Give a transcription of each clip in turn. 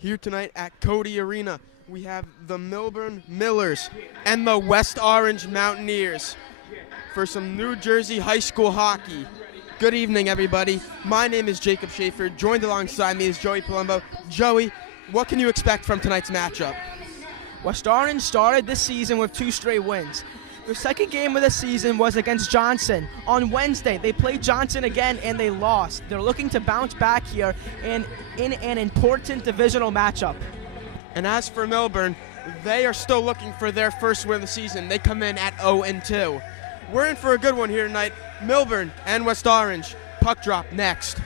Here tonight at Cody Arena, we have the Millburn Millers and the West Orange Mountaineers for some New Jersey high school hockey. Good evening, everybody. My name is Jacob Schaefer. Joined alongside me is Joey Palumbo. Joey, what can you expect from tonight's matchup? West Orange started this season with 2 straight wins. Their second game of the season was against Johnson. On Wednesday, they played Johnson again and they lost. They're looking to bounce back here in an important divisional matchup. And as for Millburn, they are still looking for their first win of the season. They come in at 0-2. We're in for a good one here tonight. Millburn and West Orange. Puck drop next.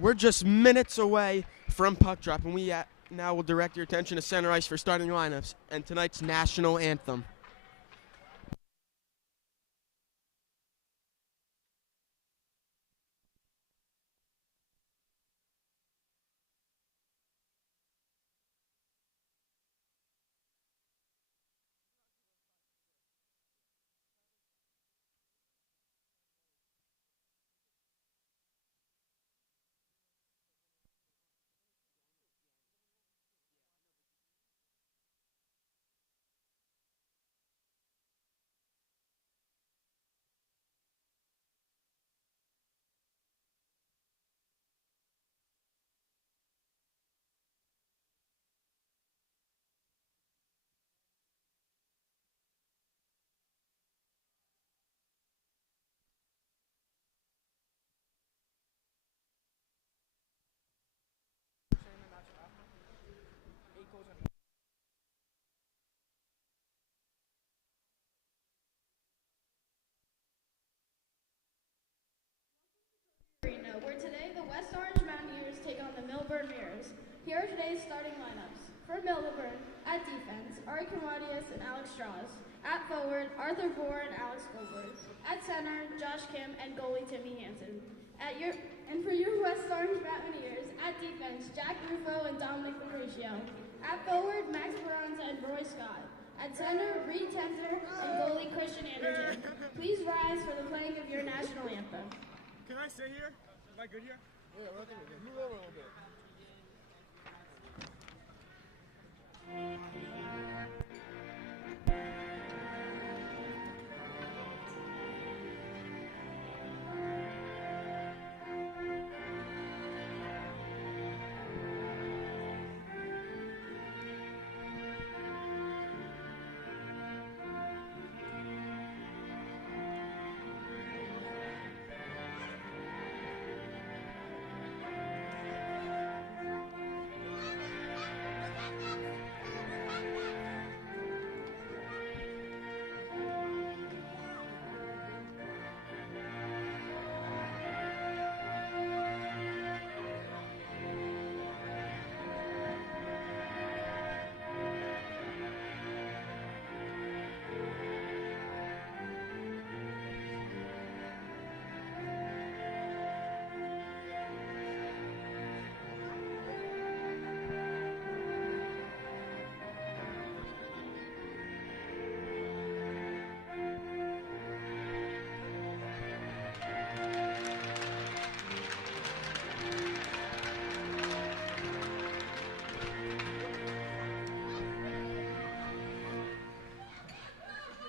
We're just minutes away from puck drop, and we now will direct your attention to center ice for starting lineups and tonight's national anthem. Where today the West Orange Mountaineers take on the Millburn Mirrors. Here are today's starting lineups. For Millburn, at defense, Ari Kamadias and Alex Strauss. At forward, Arthur Bohr and Alex Goldberg. At center, Josh Kim and goalie Timmy Hansen. And for your West Orange Mountaineers, at defense, Jack Rufo and Dominic Lucrecio. At forward, Max Baranza and Roy Scott. At center, Reed Tenter and goalie Christian Anderson. Please rise for the playing of your national anthem. Can I sit here? Am I good here? Yeah, I think we're good. Move over a little bit.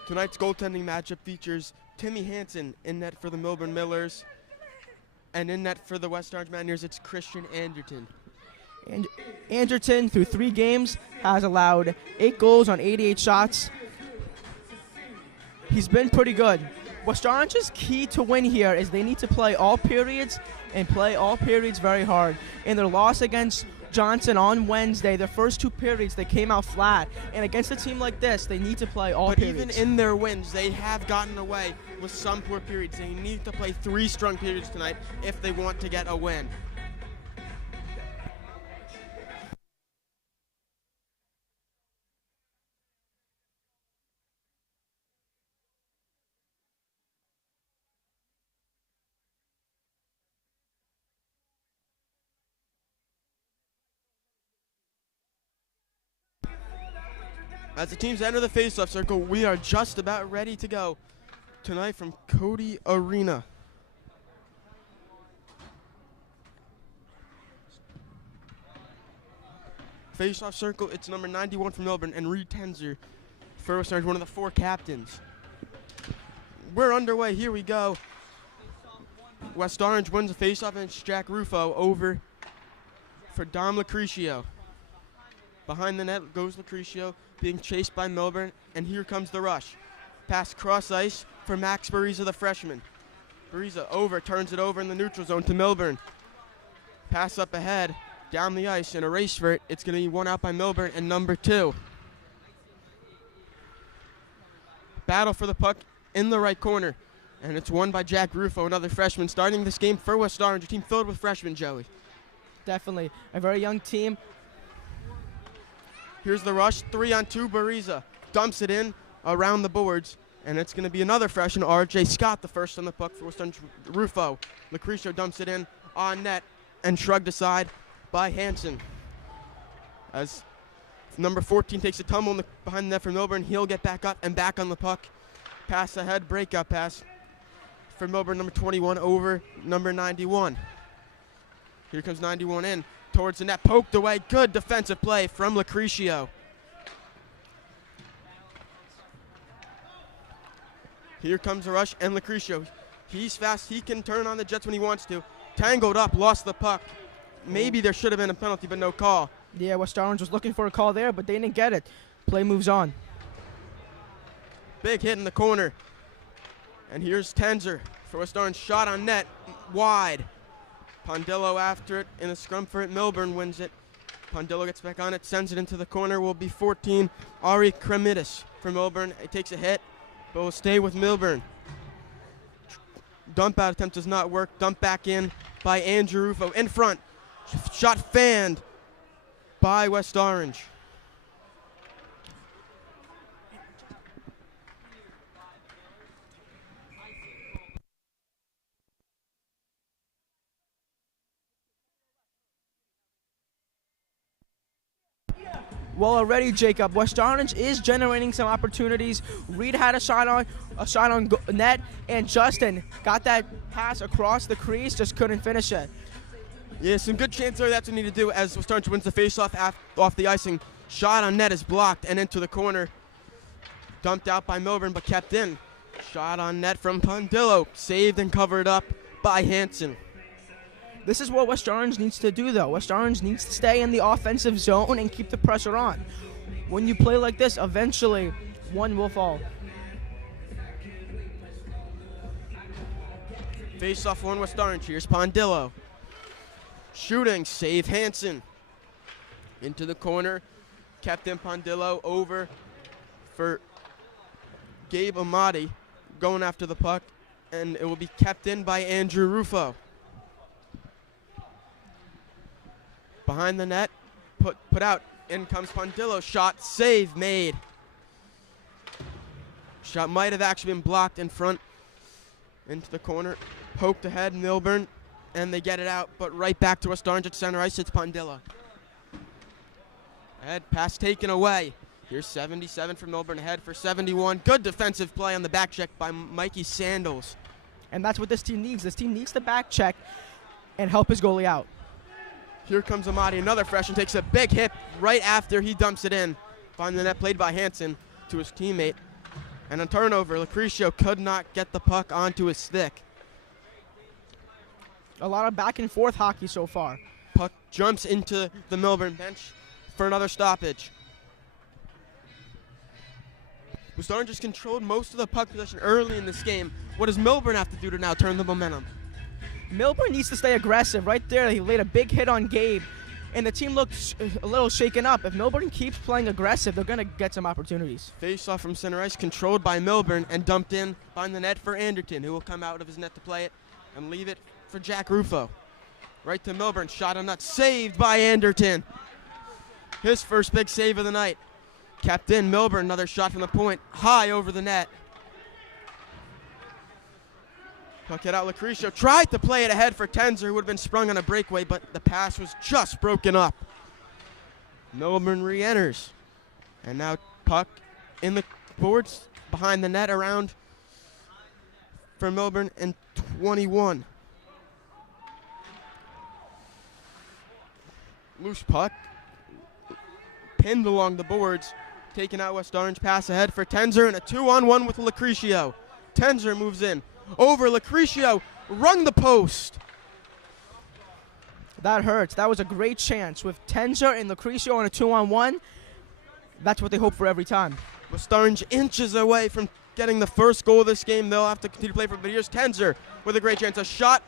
Tonight's goaltending matchup features Timmy Hansen in net for the Millburn Millers, and in net for the West Orange Mountaineers, it's Christian Anderton. And Anderton, through 3 games, has allowed 8 goals on 88 shots. He's been pretty good. West Orange's key to win here is they need to play all periods and play all periods very hard. In their loss against Johnson on Wednesday, the first 2 periods, they came out flat. And against a team like this, they need to play all periods. But even in their wins, they have gotten away with some poor periods. They need to play 3 strong periods tonight if they want to get a win. As the teams enter the face-off circle, we are just about ready to go tonight from Cody Arena. Face-off circle, it's number 91 from Millburn and Reed Tenzer, first one of the 4 captains. We're underway, here we go. West Orange wins the face-off, and it's Jack Rufo over for Dom Lucrecio. Behind the net goes Lucrecio, being chased by Millburn, and here comes the rush. Pass cross ice for Max Bariza, the freshman. Bariza over, turns it over in the neutral zone to Millburn. Pass up ahead, down the ice, and a race for it. It's going to be won out by Millburn and number 2. Battle for the puck in the right corner, and it's won by Jack Rufo, another freshman, starting this game for West Orange, a team filled with freshmen, Joey. Definitely a very young team. Here's the rush, 3-on-2, Bariza dumps it in around the boards, and it's going to be another freshman, R.J. Scott, the first on the puck for West Orange. Rufo. Lucretia dumps it in on net and shrugged aside by Hansen. As number 14 takes a tumble behind the net from Millburn, he'll get back up and back on the puck. Pass ahead, breakout pass for Millburn, number 21 over number 91. Here comes 91 in towards the net, poked away. Good defensive play from Lucretio. Here comes a rush, and Lucretio. He's fast. He can turn on the Jets when he wants to. Tangled up, lost the puck. Maybe there should have been a penalty, but no call. Yeah, West Orange was looking for a call there, but they didn't get it. Play moves on. Big hit in the corner. And here's Tenzer for West Orange. Shot on net, wide. Pondillo after it in a scrum for it. Millburn wins it. Pondillo gets back on it, sends it into the corner. Will be 14. Ari Kremidis for Millburn. He takes a hit, but will stay with Millburn. Dump out attempt does not work. Dump back in by Andrew Rufo. In front. Shot fanned by West Orange. Well, already, Jacob, West Orange is generating some opportunities. Reed had a shot on net, and Justin got that pass across the crease, just couldn't finish it. Yeah, some good chance there. That's what we need to do as West Orange wins the faceoff off the icing. Shot on net is blocked and into the corner. Dumped out by Millburn, but kept in. Shot on net from Pondillo, saved and covered up by Hansen. This is what West Orange needs to do, though. West Orange needs to stay in the offensive zone and keep the pressure on. When you play like this, eventually one will fall. Face off one West Orange. Here's Pondillo. Shooting, save Hansen. Into the corner. Captain Pondillo over for Gabe Amati. Going after the puck. And it will be kept in by Andrew Rufo. Behind the net, put out. In comes Pondillo. Shot, save made. Shot might have actually been blocked in front. Into the corner. Poked ahead, Millburn. And they get it out, but right back to West Orange at center ice. It's Pondillo. Ahead, pass taken away. Here's 77 from Millburn, ahead for 71. Good defensive play on the back check by Mikey Sandals. And that's what this team needs. This team needs to back check and help his goalie out. Here comes Amati, another freshman, takes a big hit right after he dumps it in. Find the net played by Hansen to his teammate. And a turnover, Lucretio could not get the puck onto his stick. A lot of back and forth hockey so far. Puck jumps into the Millburn bench for another stoppage. West Orange just controlled most of the puck possession early in this game. What does Millburn have to do to now turn the momentum? Millburn needs to stay aggressive. Right there, he laid a big hit on Gabe, and the team looks a little shaken up. If Millburn keeps playing aggressive, they're going to get some opportunities. Face off from center ice, controlled by Millburn, and dumped in behind the net for Anderton, who will come out of his net to play it and leave it for Jack Rufo. Right to Millburn, shot on net, saved by Anderton. His first big save of the night. Kept in, Millburn, another shot from the point, high over the net. Puck it out, Lucretio tried to play it ahead for Tenzer, who would have been sprung on a breakaway, but the pass was just broken up. Millburn re-enters. And now puck in the boards, behind the net, around for Millburn and 21. Loose puck, pinned along the boards, taking out West Orange, pass ahead for Tenzer, and a 2-on-1 with Lucretio. Tenzer moves in. Over Lucretio, rung the post. That hurts. That was a great chance. With Tenzer and Lucretio on a 2-on-1, that's what they hope for every time. West Orange inches away from getting the first goal of this game. They'll have to continue to play for it, but here's Tenzer with a great chance. A shot,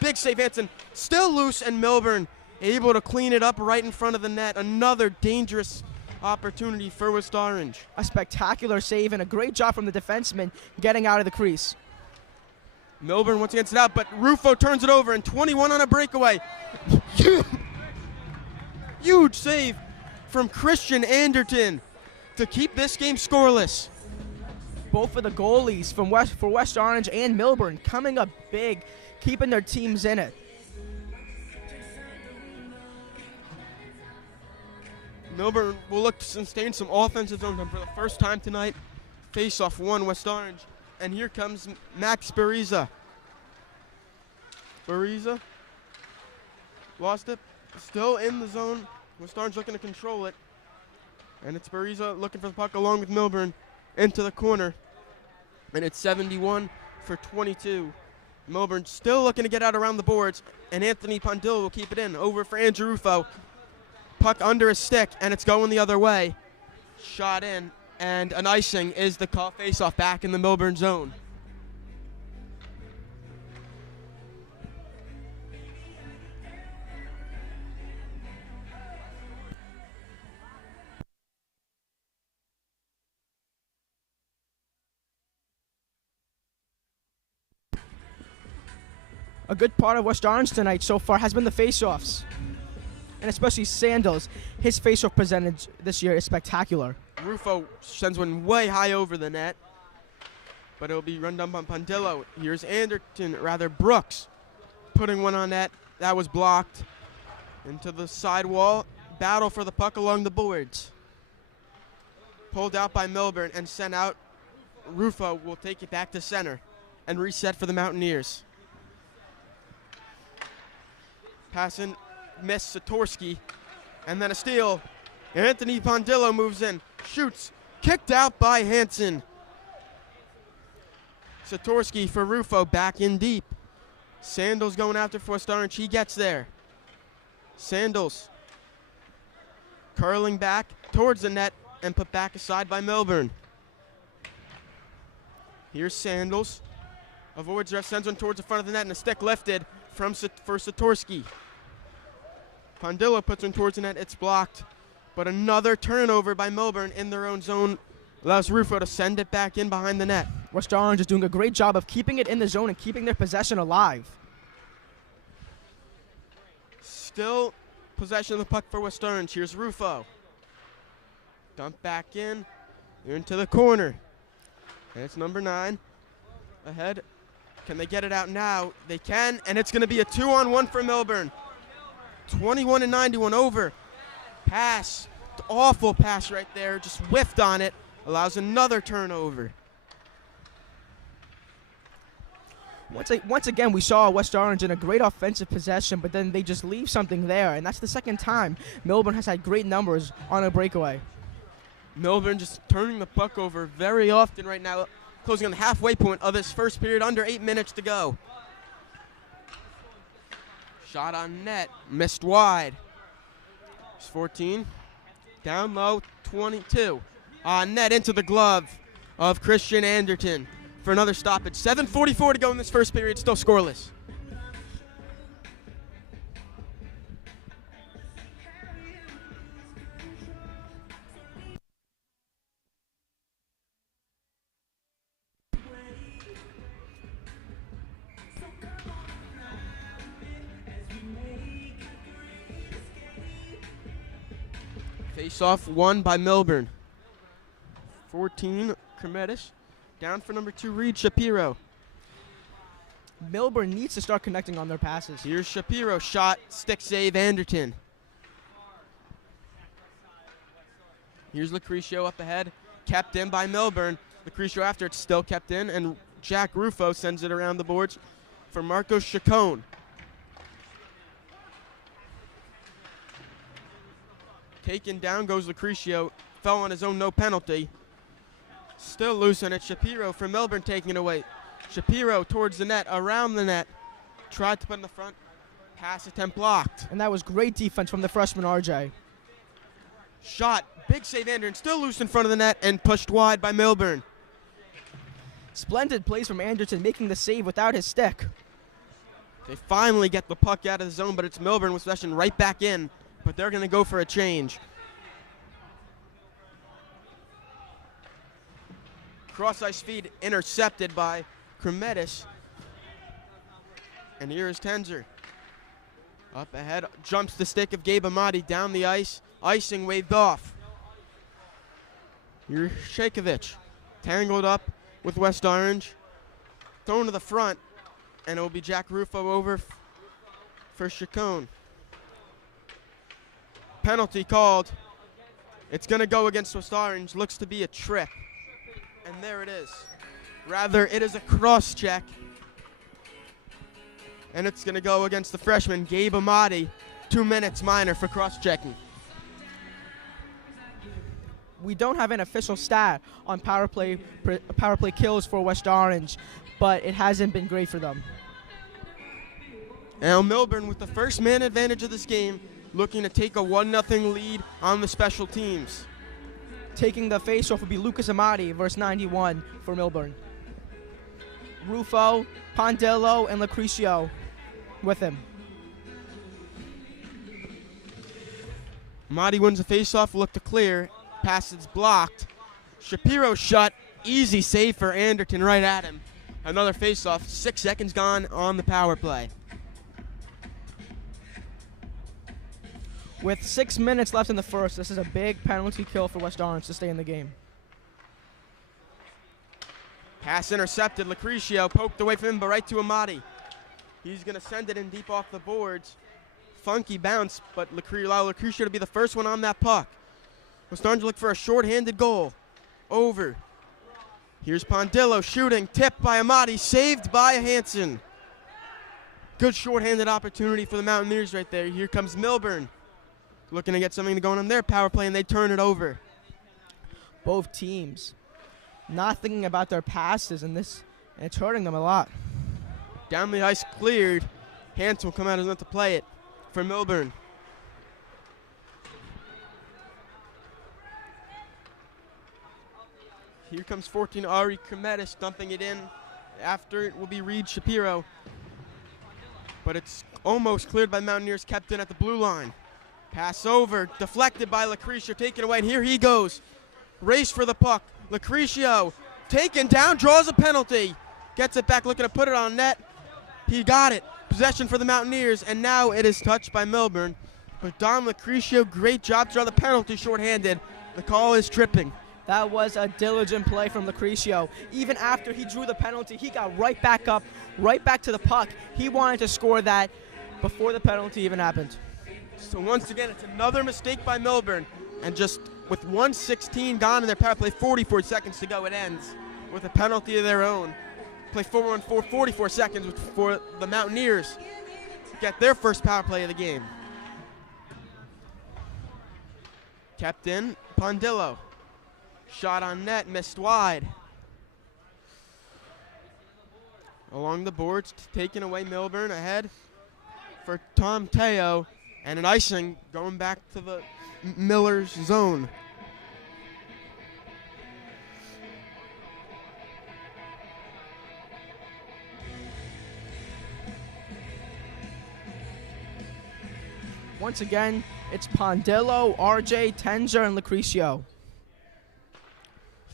big save, Hansen, still loose, and Millburn able to clean it up right in front of the net. Another dangerous opportunity for West Orange. A spectacular save and a great job from the defenseman getting out of the crease. Millburn once again gets it out, but Rufo turns it over, and 21 on a breakaway. huge save from Christian Anderton to keep this game scoreless. Both of the goalies for West Orange and Millburn coming up big, keeping their teams in it. Millburn will look to sustain some offensive zone for the first time tonight. Face-off one, West Orange. And here comes Max Bariza. Bariza lost it. Still in the zone. West Orange looking to control it. And it's Bariza looking for the puck along with Millburn into the corner. And it's 71 for 22. Millburn still looking to get out around the boards. And Anthony Pondillo will keep it in. Over for Andrew Rufo. Puck under his stick, and it's going the other way. Shot in, and an icing is the call. Face-off back in the Millburn zone. A good part of West Orange tonight so far has been the face-offs, and especially Sandals. His face-off percentage this year is spectacular. Rufo sends one way high over the net, but it'll be run down by Pondillo. Here's Brooks, putting one on net. That was blocked. Into the sidewall. Battle for the puck along the boards. Pulled out by Millburn and sent out. Rufo will take it back to center and reset for the Mountaineers. Passing, missed Satorsky, and then a steal. Anthony Pondillo moves in, shoots, kicked out by Hansen. Satorsky for Rufo, back in deep. Sandals going after West Orange, he gets there. Sandals curling back towards the net and put back aside by Millburn. Here's Sandals, avoids ref, sends one towards the front of the net, and a stick lifted for Satorsky. Pondillo puts one towards the net, it's blocked. But another turnover by Millburn in their own zone allows Rufo to send it back in behind the net. West Orange is doing a great job of keeping it in the zone and keeping their possession alive. Still possession of the puck for West Orange. Here's Rufo. Dump back in, into the corner. And it's number 9 ahead. Can they get it out now? They can, and it's going to be a 2-on-1 for Millburn. 21-91 over. Pass, awful pass right there, just whiffed on it, allows another turnover. Once again, we saw West Orange in a great offensive possession, but then they just leave something there, and that's the second time Millburn has had great numbers on a breakaway. Millburn just turning the puck over very often right now, closing on the halfway point of this first period, under 8 minutes to go. Shot on net, missed wide. It's 14, down low, 22. On net into the glove of Christian Anderton for another stoppage. 7:44 to go in this first period, still scoreless. Face-off won by Millburn. 14, Kermetis. Down for number 2, Reed Shapiro. Millburn needs to start connecting on their passes. Here's Shapiro, shot, stick save, Anderton. Here's Lucrecio up ahead, kept in by Millburn. Lucrecio after it's still kept in, and Jack Rufo sends it around the boards for Marcos Chacon. Taken down goes Lucrecio, fell on his own, no penalty. Still loose on it, Shapiro from Millburn taking it away. Shapiro towards the net, around the net. Tried to put in the front, pass attempt blocked. And that was great defense from the freshman RJ. Shot, big save Anderton, still loose in front of the net and pushed wide by Millburn. Splendid plays from Anderton, making the save without his stick. They finally get the puck out of the zone, but it's Millburn with possession right back in. But they're going to go for a change. Cross-ice feed intercepted by Kremetis. And here is Tenzer. Up ahead, jumps the stick of Gabe Amati down the ice. Icing waved off. Here's Shakovic, tangled up with West Orange. Thrown to the front, and it will be Jack Rufo over for Chacon. Penalty called. It's going to go against West Orange. Looks to be a trip. And there it is. Rather, it is a cross check. And it's going to go against the freshman, Gabe Amati. 2 minutes minor for cross checking. We don't have an official stat on power play kills for West Orange, but it hasn't been great for them. Now Millburn with the first man advantage of this game, looking to take a 1-0 lead on the special teams. Taking the face-off would be Lucas Amati versus 91 for Millburn. Rufo, Pondillo, and Lucrecio with him. Amati wins the face-off, look to clear. Pass is blocked. Shapiro shot, easy save for Anderton right at him. Another face-off, 6 seconds gone on the power play. With 6 minutes left in the first, this is a big penalty kill for West Orange to stay in the game. Pass intercepted, Lucrecio poked away from him, but right to Amati. He's gonna send it in deep off the boards. Funky bounce, but Lucrecio to be the first one on that puck. West Orange look for a short-handed goal. Over. Here's Pondillo shooting, tipped by Amati, saved by Hansen. Good short-handed opportunity for the Mountaineers right there. Here comes Millburn, looking to get something going on their power play, and they turn it over. Both teams not thinking about their passes in this, and it's hurting them a lot. Down the ice cleared. Hansen will come out as not to play it for Millburn. Here comes 14 Ari Kremetis dumping it in. After it will be Reed Shapiro. But it's almost cleared by Mountaineers, kept in at the blue line. Pass over, deflected by Lucrecio, taken away, and here he goes. Race for the puck. Lucrecio taken down, draws a penalty. Gets it back, looking to put it on net. He got it. Possession for the Mountaineers, and now it is touched by Millburn. But Don Lucrecio, great job to draw the penalty shorthanded. The call is tripping. That was a diligent play from Lucrecio. Even after he drew the penalty, he got right back up, right back to the puck. He wanted to score that before the penalty even happened. So once again, it's another mistake by Millburn. And just with 1:16 gone in their power play, 44 seconds to go, it ends with a penalty of their own. Play 4-on-4, 44 seconds for the Mountaineers to get their first power play of the game. Kept in, Pondillo. Shot on net, missed wide. Along the boards, taking away Millburn, ahead for Tom Teo, and an icing going back to the Millers zone. Once again, it's Pondillo, RJ, Tenzer, and Lucrecio.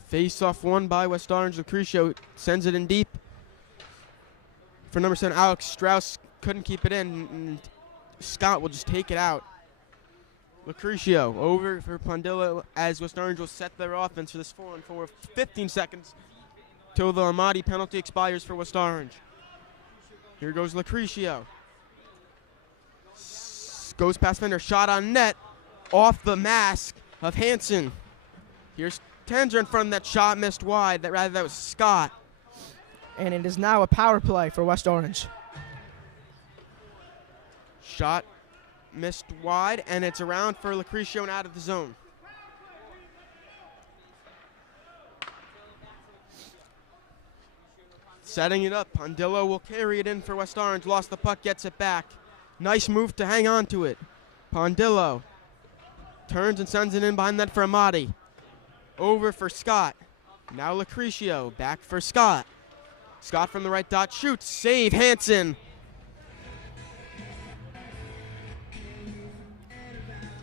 Face-off won by West Orange. Lucrecio sends it in deep. For number 7, Alex Strauss couldn't keep it in, and Scott will just take it out. Lucrecio over for Pondillo as West Orange will set their offense for this 4-on-4. 15 seconds till the Amati penalty expires for West Orange. Here goes Lucrecio. Goes past Fender, shot on net, off the mask of Hansen. Here's Tenzer in front of that shot, missed wide. That was Scott. And it is now a power play for West Orange. Shot missed wide, and it's around for Lucrecio and out of the zone. Setting it up, Pondillo will carry it in for West Orange. Lost the puck, gets it back. Nice move to hang on to it. Pondillo turns and sends it in behind that for Amati. Over for Scott. Now Lucrecio, back for Scott. Scott from the right dot shoots, save Hansen.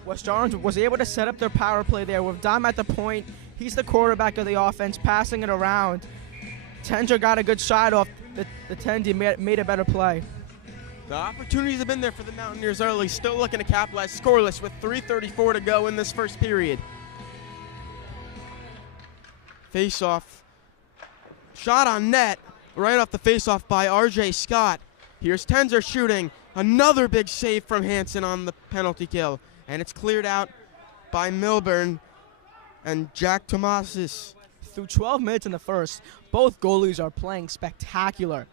West Orange was able to set up their power play there with Dom at the point. He's the quarterback of the offense, passing it around. Tenzer got a good shot off the Tendi, made a better play. The opportunities have been there for the Mountaineers early, still looking to capitalize, scoreless with 3:34 to go in this first period. Face-off, shot on net, right off the face-off by R.J. Scott. Here's Tenzer shooting, another big save from Hansen on the penalty kill, and it's cleared out by Millburn and Jack Tomasis. Through 12 minutes in the first, both goalies are playing spectacular.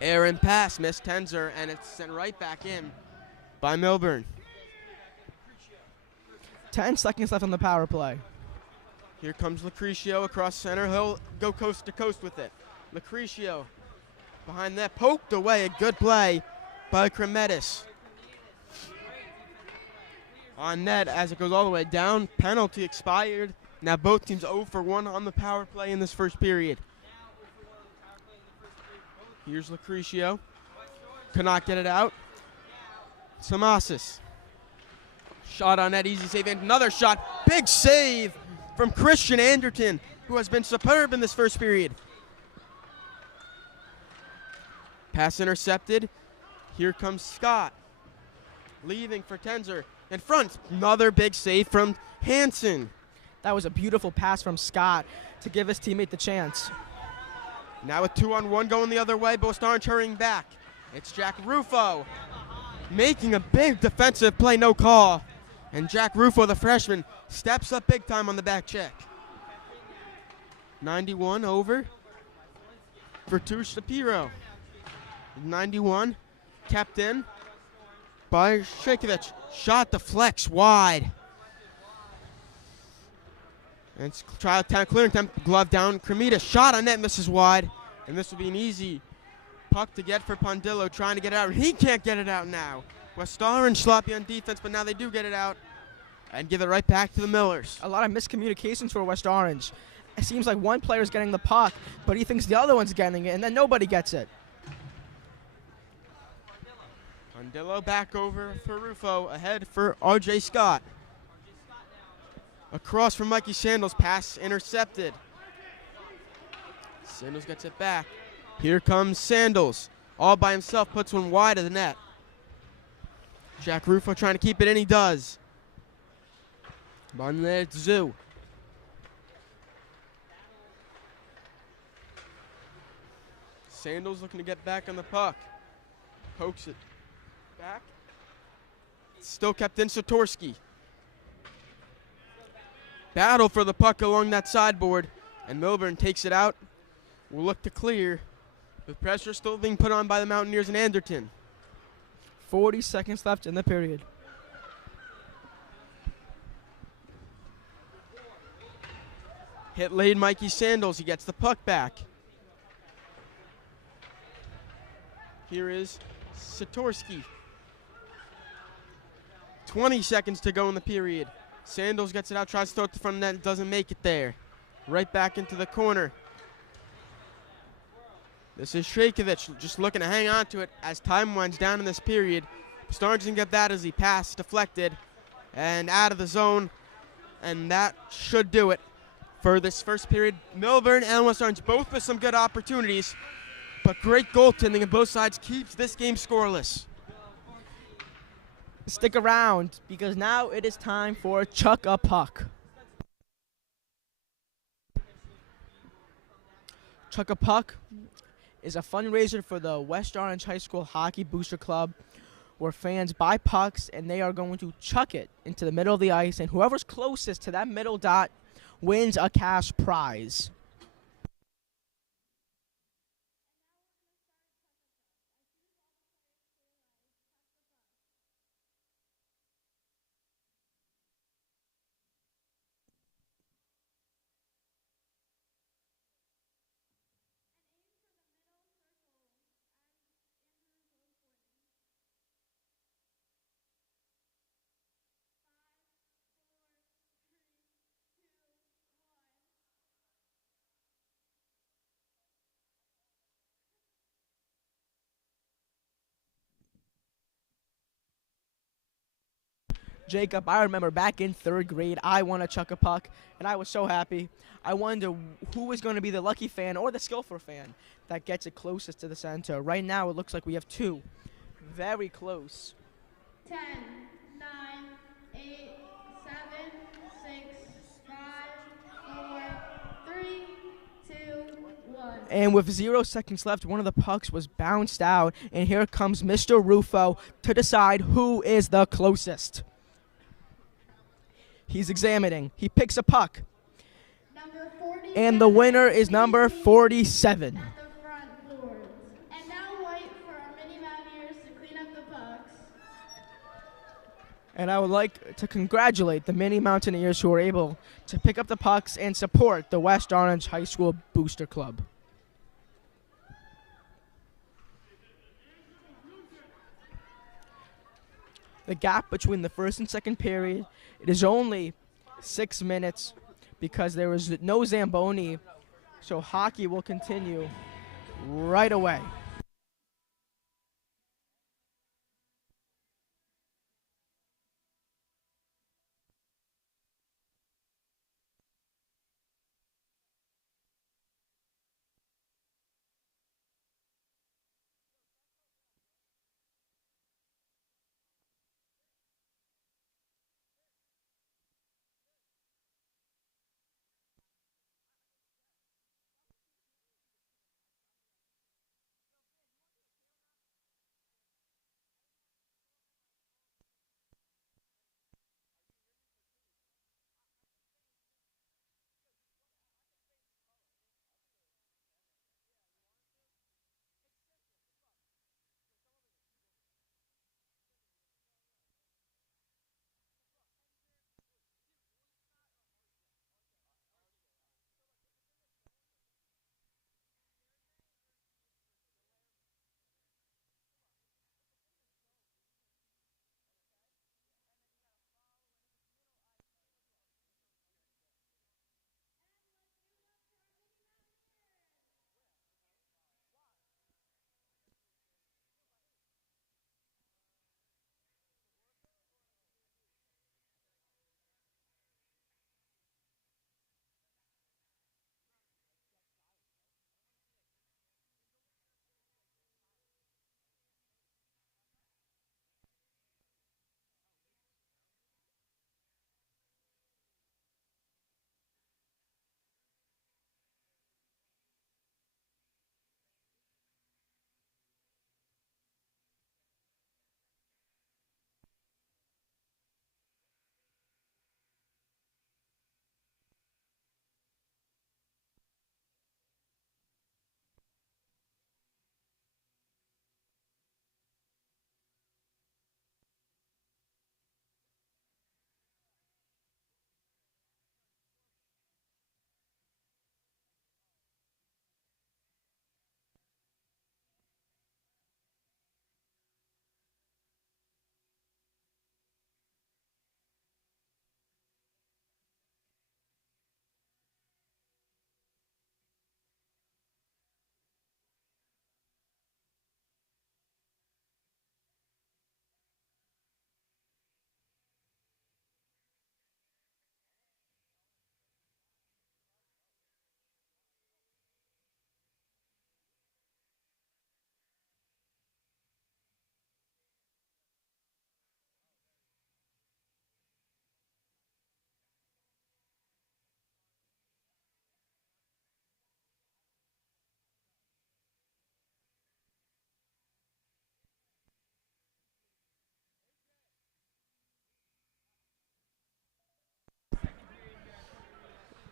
Aaron pass, missed Tenzer, and it's sent right back in by Millburn. 10 seconds left on the power play. Here comes Lucrecio across center. He'll go coast to coast with it. Lucrecio behind that, poked away. A good play by Kremetis. On net as it goes all the way down. Penalty expired. Now both teams 0 for 1 on the power play in this first period. Here's Lucrecio. Could not get it out. Samasis. Shot on net, easy save, and another shot. Big save from Christian Anderton, who has been superb in this first period. Pass intercepted. Here comes Scott. Leaving for Tenzer. In front, another big save from Hansen. That was a beautiful pass from Scott to give his teammate the chance. Now with 2-on-1 going the other way, both Orange hurrying back. It's Jack Rufo making a big defensive play, no call. And Jack Rufo, the freshman, steps up big time on the back check. 91 over for Tush Shapiro. 91 kept in by Shakovic. Shot deflects wide. And it's trial time, clearing time, glove down. Kremita shot on net, misses wide. And this will be an easy puck to get for Pondillo, trying to get it out. He can't get it out now. West Orange sloppy on defense, but now they do get it out and give it right back to the Millers. A lot of miscommunications for West Orange. It seems like one player's getting the puck, but he thinks the other one's getting it, and then nobody gets it. Pondillo back over for Rufo, ahead for R.J. Scott. Across from Mikey Sandals, pass intercepted. Sandals gets it back. Here comes Sandals. All by himself, puts one wide of the net. Jack Rufo trying to keep it in, he does. On there, it's Zoo. Sandals looking to get back on the puck. Pokes it back. Still kept in Satorsky. Battle for the puck along that sideboard, and Millburn takes it out. Will look to clear, with pressure still being put on by the Mountaineers and Anderton. 40 seconds left in the period. Hit late Mikey Sandals, he gets the puck back. Here is Satorsky. 20 seconds to go in the period. Sandals gets it out, tries to throw it to the front of the net, doesn't make it there. Right back into the corner. This is Shakovic just looking to hang on to it as time winds down in this period. Starnes can get that as he passed, deflected, and out of the zone. And that should do it for this first period. Millburn and West Orange both with some good opportunities, but great goaltending on both sides keeps this game scoreless. Stick around, because now it is time for Chuck a Puck. Chuck a Puck is a fundraiser for the West Orange High School Hockey Booster Club, where fans buy pucks and they are going to chuck it into the middle of the ice, and whoever's closest to that middle dot wins a cash prize. Jacob, I remember back in 3rd grade, I won a chuck a puck, and I was so happy. I wonder who was going to be the lucky fan or the skillful fan that gets it closest to the center. Right now, it looks like we have 2. Very close. 10, 9, 8, 7, 6, 5, 4, 3, 2, 1. And with 0 seconds left, one of the pucks was bounced out, and here comes Mr. Rufo to decide who is the closest. He's examining. He picks a puck. Number 47. And the winner is number 47. At the front boards. And now wait for our mini Mountaineers to clean up the pucks. And I would like to congratulate the Mini Mountaineers who were able to pick up the pucks and support the West Orange High School Booster Club. The gap between the first and second period, it is only 6 minutes because there was no Zamboni, so hockey will continue right away.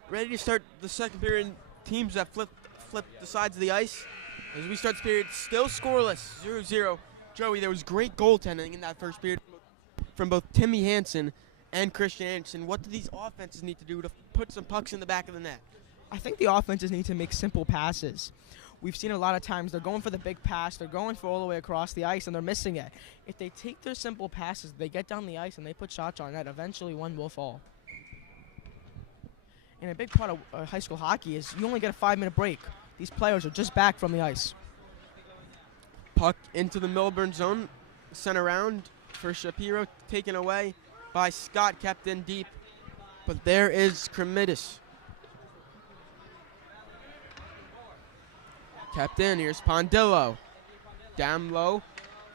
Ready to start the second period. Teams that flip the sides of the ice. As we start this period, still scoreless, 0-0. Joey, there was great goaltending in that first period from both Timmy Hansen and Christian Anderson. What do these offenses need to do to put some pucks in the back of the net? I think the offenses need to make simple passes. We've seen a lot of times they're going for the big pass, they're going for all the way across the ice, and they're missing it. If they take their simple passes, they get down the ice and they put shots on net, eventually one will fall. And a big part of high school hockey is you only get a 5-minute break. These players are just back from the ice. Puck into the Millburn zone, sent around for Shapiro, taken away by Scott, kept in deep. But there is Cremidas. Kept in, here's Pondillo. Down low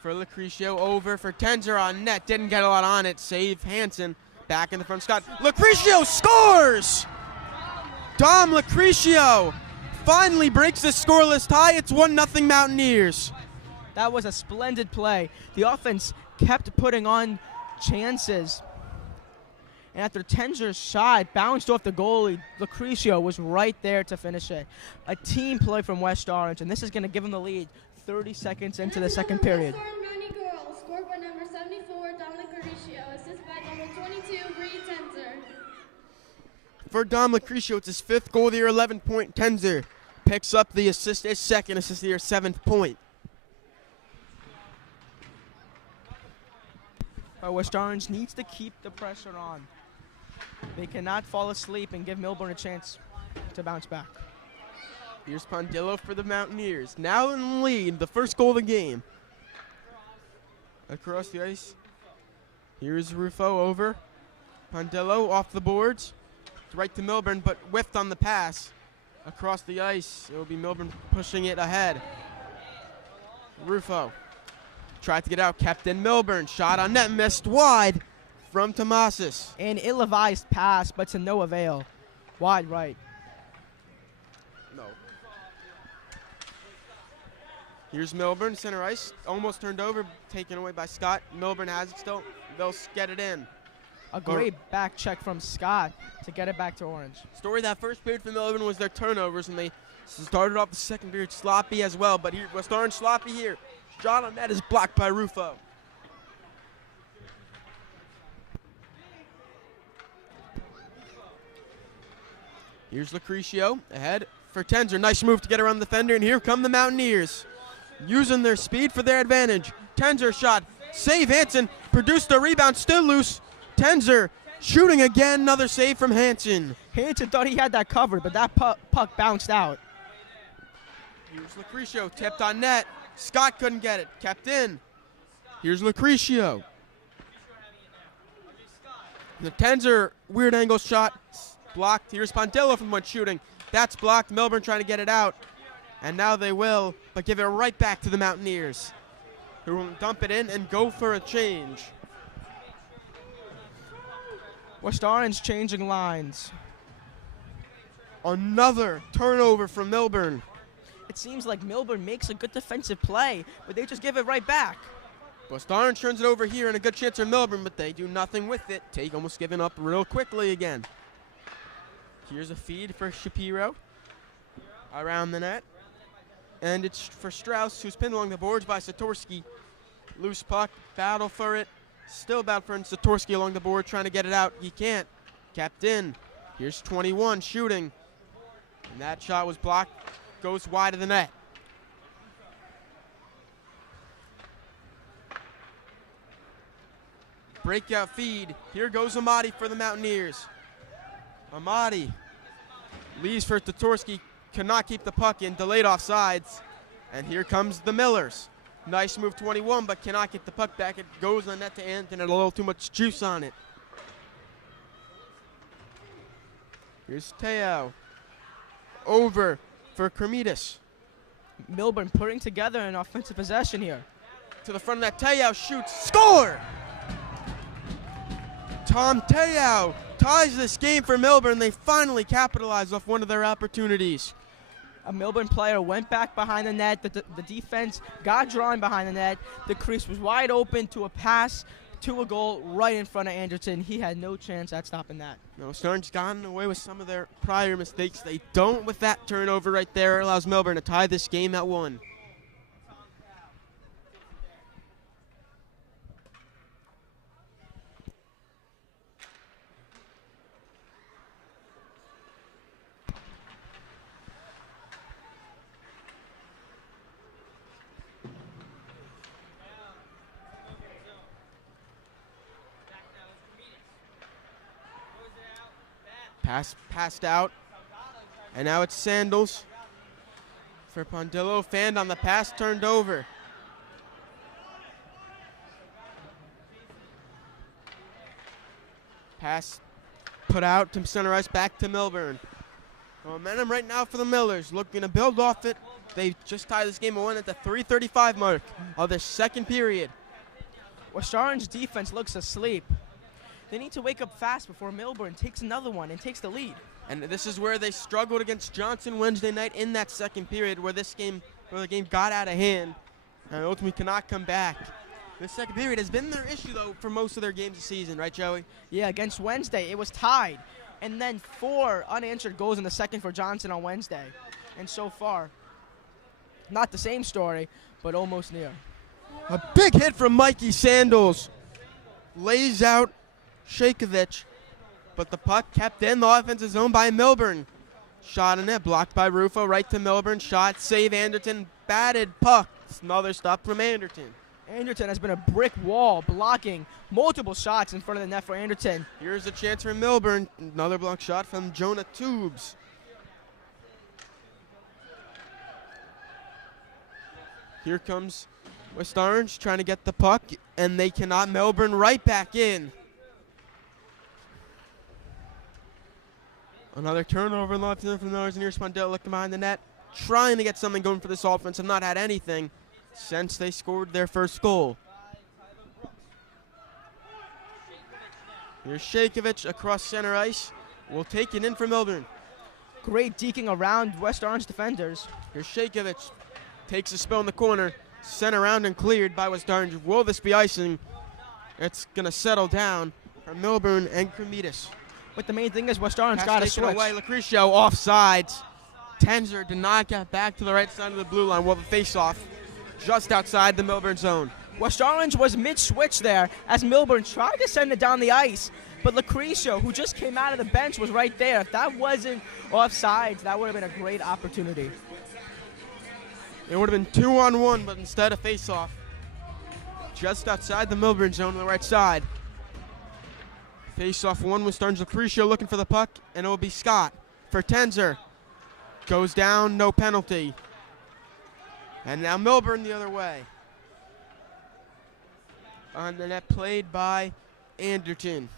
for Lucrecio, over for Tenzer on net. Didn't get a lot on it, save Hansen. Back in the front, Scott. Lucrecio scores! Dom Lucrecio finally breaks the scoreless tie. It's 1-0 Mountaineers. That was a splendid play. The offense kept putting on chances. And after Tenzer's shot bounced off the goalie, Lucrecio was right there to finish it. A team play from West Orange, and this is going to give them the lead 30 seconds into the second period. West Orange Mountie girls, scored by number 74, Dom Lucrecio, assisted by number 22, Reed Tenzer. For Dom Lucrecio, it's his 5th goal of the year, 11-point. Tenzer picks up the assist, his 2nd assist of the year, 7th point. West Orange needs to keep the pressure on. They cannot fall asleep and give Millburn a chance to bounce back. Here's Pondillo for the Mountaineers. Now in the lead, the first goal of the game. Across the ice. Here's Rufo over. Pondillo off the boards. Right to Millburn, but whiffed on the pass. Across the ice, it will be Millburn pushing it ahead. Rufo tried to get out, kept in Millburn. Shot on net, missed wide from Tomasis. An ill-advised pass, but to no avail. Wide right. No. Here's Millburn, center ice. Almost turned over, taken away by Scott. Millburn has it still. They'll get it in. A great back check from Scott to get it back to Orange. Story that first period for Millburn was their turnovers, and they started off the second period sloppy as well. But here, West Orange sloppy here. Shot on net is blocked by Rufo. Here's Lucrecio ahead for Tenzer. Nice move to get around the defender, and here come the Mountaineers, using their speed for their advantage. Tenzer shot, save Hansen, produced a rebound, still loose. Tenzer shooting again, another save from Hansen. Hansen thought he had that covered, but that puck bounced out. Here's Lucrecio, tipped on net. Scott couldn't get it, kept in. Here's Lucrecio. The Tenzer weird angle shot, blocked. Here's Pondillo from one shooting. That's blocked. Millburn trying to get it out. And now they will, but give it right back to the Mountaineers, who will dump it in and go for a change. West Orange changing lines. Another turnover from Millburn. It seems like Millburn makes a good defensive play, but they just give it right back. West Orange turns it over here and a good chance for Millburn, but they do nothing with it. Take almost giving up real quickly again. Here's a feed for Shapiro around the net. And it's for Strauss, who's pinned along the boards by Satorsky. Loose puck, battle for it. Still battle for it. Satorsky along the board trying to get it out. He can't. Kept in. Here's 21 shooting. And that shot was blocked. Goes wide of the net. Breakout feed. Here goes Amati for the Mountaineers. Amati leaves for Satorsky. Cannot keep the puck in. Delayed offsides. And here comes the Millers. Nice move, 21, but cannot get the puck back. It goes on net to Anton and a little too much juice on it. Here's Teo. Over for Cremidas. Millburn putting together an offensive possession here. To the front of that, Teo shoots, score! Tom Teo ties this game for Millburn. They finally capitalize off one of their opportunities. A Millburn player went back behind the net. The defense got drawn behind the net. The crease was wide open to a pass to a goal right in front of Anderson. He had no chance at stopping that. No, Stern's gotten away with some of their prior mistakes. They don't with that turnover right there. It allows Millburn to tie this game at 1. Passed out, and now it's Sandals for Pondillo. Fanned on the pass, turned over. Pass put out to center ice, back to Millburn. Momentum right now for the Millers, looking to build off it. They just tied this game at 1 at the 3:35 mark of the second period. West Orange defense looks asleep. They need to wake up fast before Millburn takes another one and takes the lead. And this is where they struggled against Johnson Wednesday night in that second period, where the game got out of hand and ultimately cannot come back. This second period has been their issue, though, for most of their games this season, right, Joey? Yeah, against Wednesday, it was tied. And then 4 unanswered goals in the second for Johnson on Wednesday. And so far, not the same story, but almost near. A big hit from Mikey Sandals. Lays out Shakovich, but the puck kept in the offensive zone by Millburn. Shot in it, blocked by Rufo, right to Millburn. Shot, save Anderton, batted puck. Another stop from Anderton. Anderton has been a brick wall, blocking multiple shots in front of the net for Anderton. Here's a chance for Millburn. Another block shot from Jonah Tubes. Here comes West Orange trying to get the puck, and they cannot. Millburn right back in. Another turnover left from the Millers, and here's Spondell looking behind the net, trying to get something going for this offense. Have not had anything since they scored their first goal. Here's Shakovich across center ice. Will take it in for Millburn. Great deking around West Orange defenders. Here's Shakovich. Takes a spill in the corner. Sent around and cleared by West Orange. Will this be icing? It's going to settle down for Millburn and Cremitas. But the main thing is West Orange got to switch. Away. Lucrecio offsides. Tenzer did not get back to the right side of the blue line. Will the face-off just outside the Millburn zone. West Orange was mid-switch there as Millburn tried to send it down the ice. But Lucrecio, who just came out of the bench, was right there. If that wasn't offsides, that would have been a great opportunity. It would have been 2-on-1, but instead a face-off. Just outside the Millburn zone on the right side. Face-off one with Starnes. Lucrecio looking for the puck, and it will be Scott for Tenzer. Goes down, no penalty. And now Millburn the other way. On the net played by Anderton.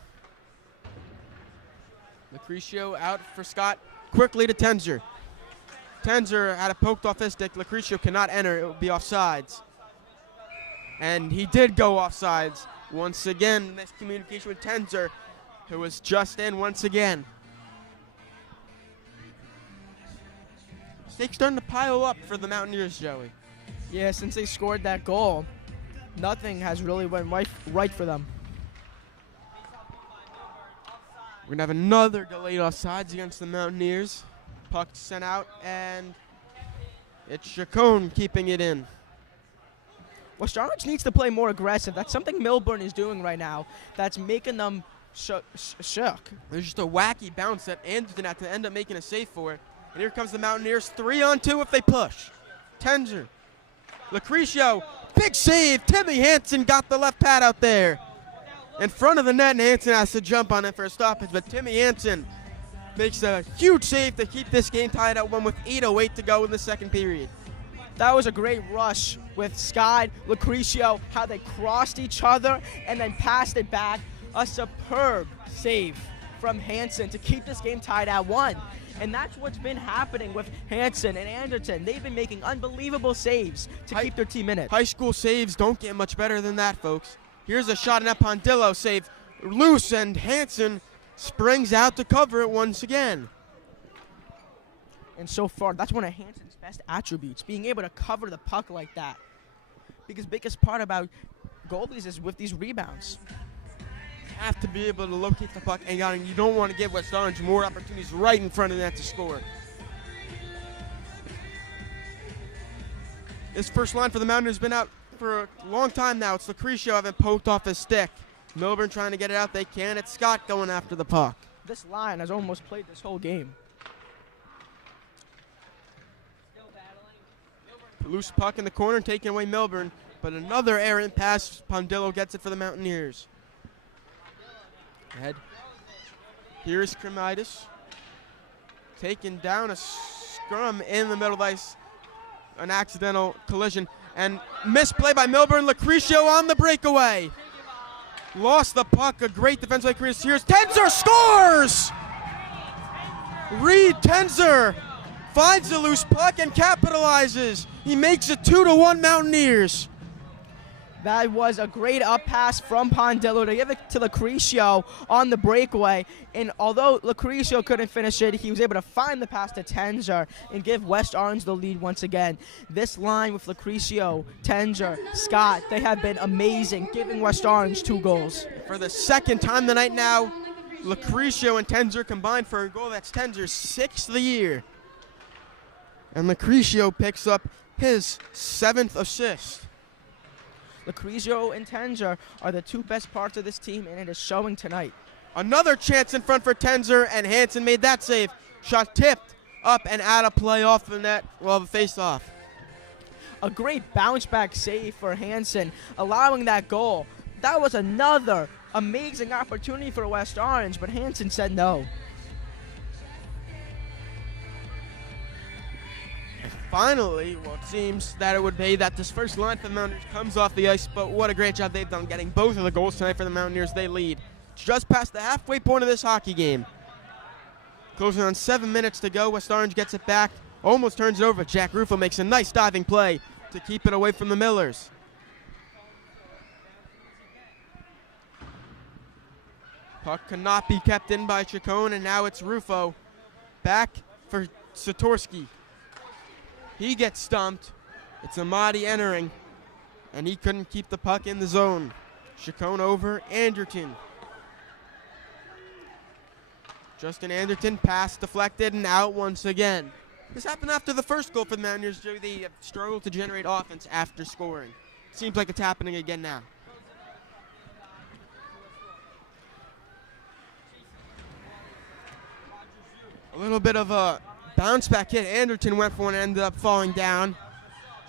Lucrecio out for Scott. Quickly to Tenzer. Tenzer had a poked off his stick. Lucrecio cannot enter. It will be offsides. And he did go offsides. Once again, miscommunication with Tenzer, who was just in once again. Stakes starting to pile up for the Mountaineers, Joey. Yeah, since they scored that goal, nothing has really went right for them. We're going to have another delayed offsides against the Mountaineers. Puck sent out, and it's Chacon keeping it in. West Orange needs to play more aggressive. That's something Millburn is doing right now that's making them shook. There's just a wacky bounce that Anderton had to end up making a save for it. And here comes the Mountaineers, 3-on-2 if they push. Tenzer. Lucrecio, big save. Timmy Hansen got the left pad out there. In front of the net, and Hansen has to jump on it for a stoppage, but Timmy Hansen makes a huge save to keep this game tied at 1 with 8:08 to go in the second period. That was a great rush with Scott, Lucrecio, how they crossed each other and then passed it back. A superb save from Hansen to keep this game tied at 1. And that's what's been happening with Hansen and Anderton. They've been making unbelievable saves to keep their team in it. High school saves don't get much better than that, folks. Here's a shot, and that Pondillo save loose, and Hansen springs out to cover it once again. And so far, that's one of Hansen's best attributes, being able to cover the puck like that. Because biggest part about goalies is with these rebounds. You have to be able to locate the puck, and you don't want to give West Orange more opportunities right in front of the net to score. This first line for the Mountaineers has been out for a long time now. It's Lucrecio having poked off his stick. Millburn trying to get it out. They can. It's Scott going after the puck. This line has almost played this whole game. Loose puck in the corner, taking away Millburn, but another errant pass. Pondillo gets it for the Mountaineers. Head. Here's Cremitas. Taking down a scrum in the middle of ice. An accidental collision. And misplay by Millburn. Lucrecio on the breakaway. lost the puck. A great defense by Chris. Here's Tenzer scores! Reed Tenzer finds the loose puck and capitalizes. He makes it 2-1 Mountaineers. That was a great up pass from Pondillo to give it to Lucrecio on the breakaway. And although Lucrecio couldn't finish it, he was able to find the pass to Tenzer and give West Orange the lead once again. This line with Lucrecio, Tenzer, Scott, they have been amazing, giving West Orange 2 goals. For the second time tonight now, Lucrecio and Tenzer combined for a goal. That's Tenzer's 6th of the year. And Lucrecio picks up his 7th assist. Lucrecio and Tenzer are the 2 best parts of this team, and it is showing tonight. Another chance in front for Tenzer, and Hansen made that save. Shot tipped up and out of play off the net. Well, the face-off. A great bounce-back save for Hansen, allowing that goal. That was another amazing opportunity for West Orange, but Hansen said no. Finally, well, it seems that it would be that this first line for the Mountaineers comes off the ice, but what a great job they've done getting both of the goals tonight for the Mountaineers. They lead just past the halfway point of this hockey game. Closing on 7 minutes to go. West Orange gets it back, almost turns it over. Jack Rufo makes a nice diving play to keep it away from the Millers. Puck cannot be kept in by Chacon, and now it's Rufo back for Satorsky. He gets stumped. It's Amadi entering, and he couldn't keep the puck in the zone. Chacon over Anderton. Justin Anderton, pass deflected and out once again. This happened after the first goal for the Mountaineers. They have struggled to generate offense after scoring. Seems like it's happening again now. A little bit of a bounce back hit. Anderton went for one and ended up falling down.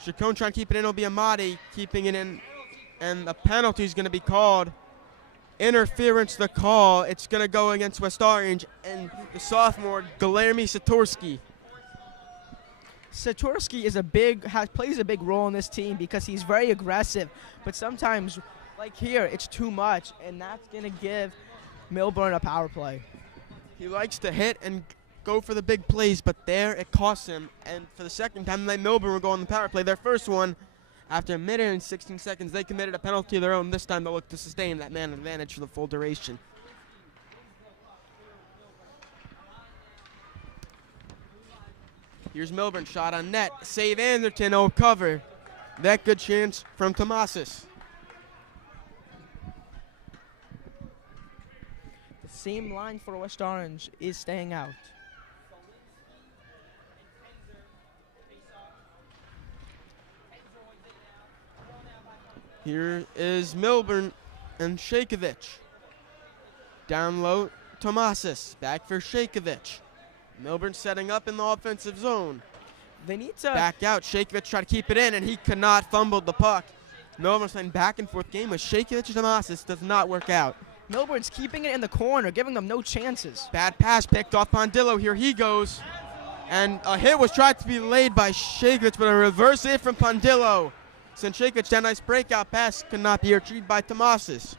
Chacon trying to keep it in. It'll be Amadi keeping it in. And a penalty is going to be called. Interference the call. It's going to go against West Orange and the sophomore, Guilherme Satorsky. Satorsky is plays a big role in this team because he's very aggressive. But sometimes, like here, it's too much. And that's going to give Millburn a power play. He likes to hit and go for the big plays, but there it costs him. And for the second time tonight, Millburn will go on the power play. Their first one, after a minute and 16 seconds, they committed a penalty of their own. This time they'll look to sustain that man advantage for the full duration. Here's Millburn, shot on net. Save Anderton, oh cover. That good chance from Tomasis. The same line for West Orange is staying out. Here is Millburn and Shakovic. Down low, Tomasis. Back for Shakovic. Millburn setting up in the offensive zone. They need to back out. Shakovic tried to keep it in, and he could not fumble the puck. Millburn's playing back and forth game with Shakovic and Tomasis. Does not work out. Millburn's keeping it in the corner, giving them no chances. Bad pass picked off Pondillo. Here he goes. And a hit was tried to be laid by Shakovic, but a reverse hit from Pondillo. Since Shakovic, that nice breakout pass could not be retrieved by Tomasis.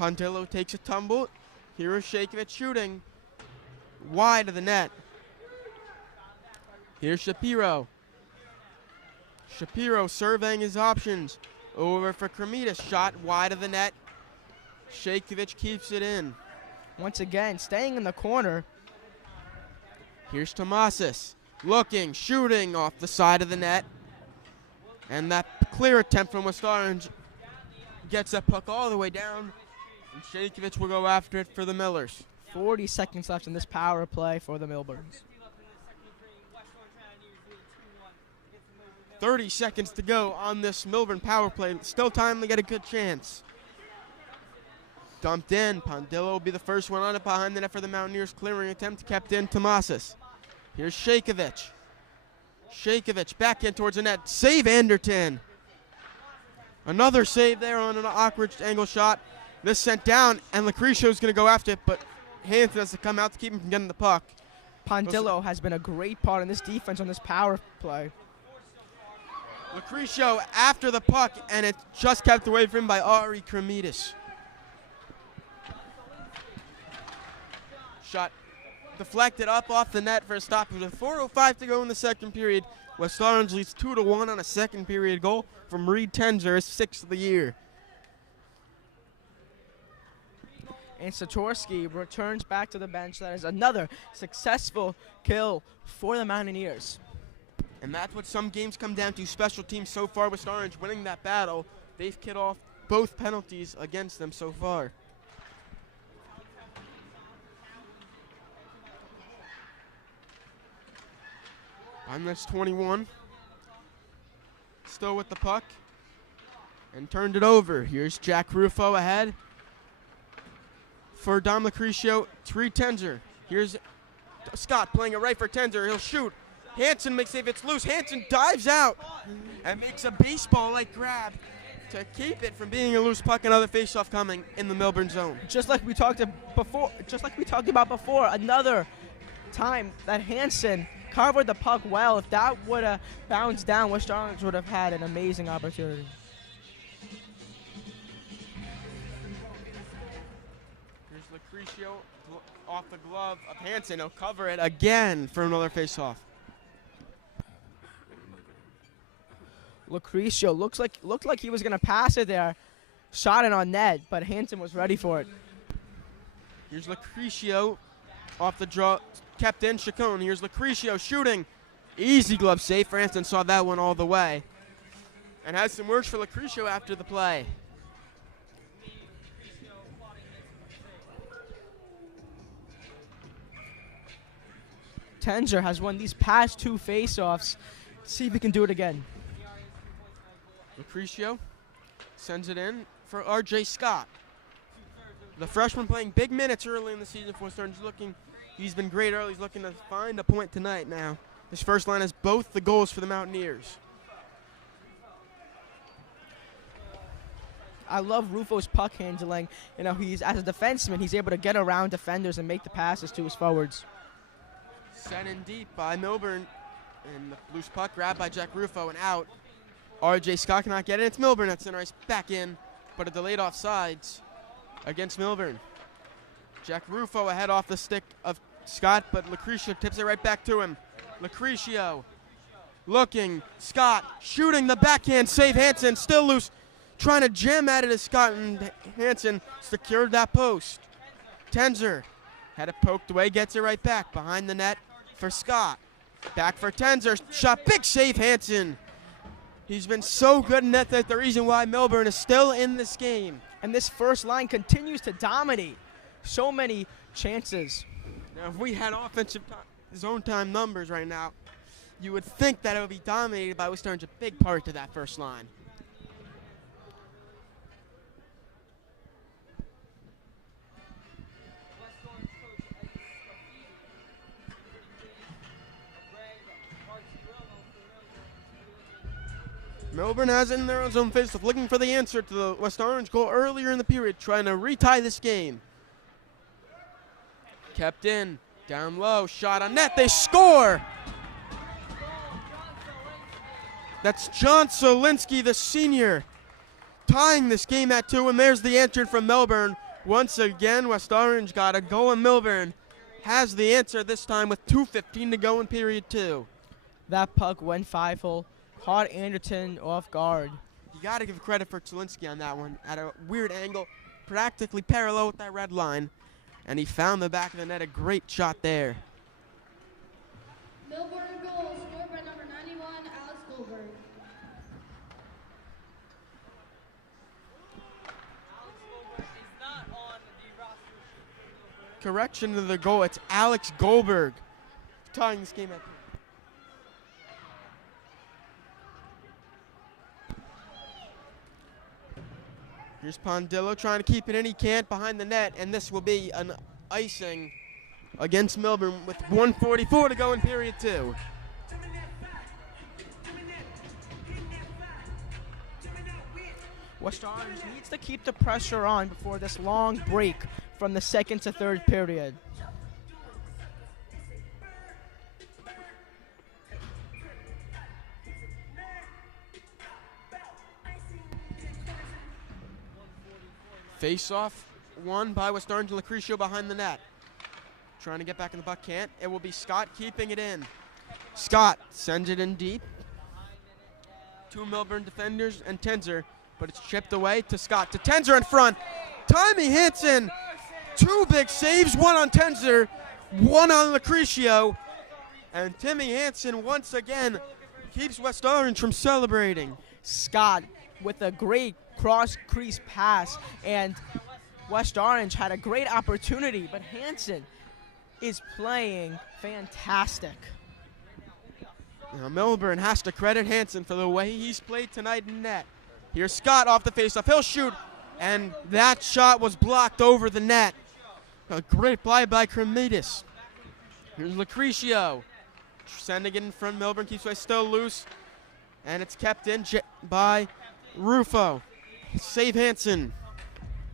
Pondillo takes a tumble. Here is Shakovic shooting wide of the net. Here's Shapiro. Shapiro surveying his options. Over for Kremidas, shot wide of the net. Shakovic keeps it in. Once again, staying in the corner. Here's Tomasis. Looking, shooting off the side of the net. And that clear attempt from West Orange gets that puck all the way down. And Shakovic will go after it for the Millers. 40 seconds left in this power play for the Millburns. 30 seconds to go on this Millburn power play. Still time to get a good chance. Dumped in. Pondillo will be the first one on it behind the net for the Mountaineers. Clearing attempt kept in. Tomasis. Here's Shakovic. Shakovic back in towards the net. Save Anderton. Another save there on an awkward angle shot. This sent down, and Lucrecio's going to go after it, but Hansen has to come out to keep him from getting the puck. Pondillo has been a great part in this defense on this power play. Lucrecio after the puck, and it's just kept away from him by Ari Kremidis. Shot deflected up off the net for a stop. With 4:05 to go in the second period, West Orange leads 2-1 on a second period goal from Reed Tenzer, his 6th of the year. And Satorsky returns back to the bench. That is another successful kill for the Mountaineers. And that's what some games come down to. Special teams so far. West Orange winning that battle. They've kicked off both penalties against them so far. On this 21. Still with the puck. And turned it over. Here's Jack Rufo ahead. For Dom Lucrecio, it's Reed Tenzer. Here's Scott playing it right for Tenzer. He'll shoot. Hansen makes save. It's loose. Hansen dives out and makes a baseball-like grab to keep it from being a loose puck. Another faceoff coming in the Millburn zone. Just like we talked about before, another time that Hansen covered the puck well. If that would have bounced down, West Orange would have had an amazing opportunity. Here's Lucrecio off the glove of Hansen. He'll cover it again for another faceoff. Lucrecio looked like he was going to pass it there. Shot it on net, but Hansen was ready for it. Here's Lucrecio off the draw. Kept in Chacon. Here's Lucrecio shooting. Easy glove save. Hansen saw that one all the way. And has some works for Lucrecio after the play. Tenzer has won these past two faceoffs. See if he can do it again. Lucrecio sends it in for R.J. Scott. The freshman playing big minutes early in the season for West Orange. He's been great early. He's looking to find a point tonight now. His first line has both the goals for the Mountaineers. I love Rufo's puck handling. You know, as a defenseman, he's able to get around defenders and make the passes to his forwards. Sent in deep by Millburn. And the loose puck grabbed by Jack Rufo and out. R.J. Scott cannot get it. It's Millburn at center ice. Back in, but a delayed offsides against Millburn. Jack Rufo ahead off the stick of Scott, but Lucrecio tips it right back to him. Lucrecio looking. Scott shooting the backhand save. Hansen still loose. Trying to jam at it as Scott, and Hansen secured that post. Tenzer had it poked away. Gets it right back behind the net for Scott. Back for Tenzer. Shot. Big save, Hansen. He's been so good in net. That's the reason why Millburn is still in this game. And this first line continues to dominate. So many chances. Now, if we had offensive zone time numbers right now, you would think that it would be dominated by West Orange, a big part to that first line. Millburn has it in their own zone faceoff, looking for the answer to the West Orange goal earlier in the period, trying to retie this game. Kept in, down low, shot on net, they score! That's John Solinsky, the senior, tying this game at 2, and there's the answer from Millburn. Once again, West Orange got a goal, and Millburn has the answer this time with 2:15 to go in period 2. That puck went 5-hole. Caught Anderton off guard. You got to give credit for Solinsky on that one. At a weird angle, practically parallel with that red line. And he found the back of the net. A great shot there. Millburn goal scored by number 91, Alex Goldberg. Correction to the goal. It's Alex Goldberg tying this game at 2. Here's Pondillo trying to keep it in. He can't behind the net, and this will be an icing against Millburn with 1:44 to go in period 2. West Orange needs to keep the pressure on before this long break from the second to third period. Face-off won by West Orange and Lucretia behind the net. Trying to get back in the puck, can't. It will be Scott keeping it in. Scott sends it in deep. 2 Millburn defenders and Tenzer, but it's chipped away to Scott. To Tenzer in front. Timmy Hansen, 2 big saves, 1 on Tenzer, 1 on Lucretia. And Timmy Hansen once again keeps West Orange from celebrating. Scott with a great cross-crease pass, and West Orange had a great opportunity, but Hansen is playing fantastic. Now Millburn has to credit Hansen for the way he's played tonight in net. Here's Scott off the faceoff. He'll shoot, and that shot was blocked over the net. A great play by Cremides. Here's Lucretia. Sending it in front. Millburn keeps away, still loose, and it's kept in by Rufo. Save Hansen.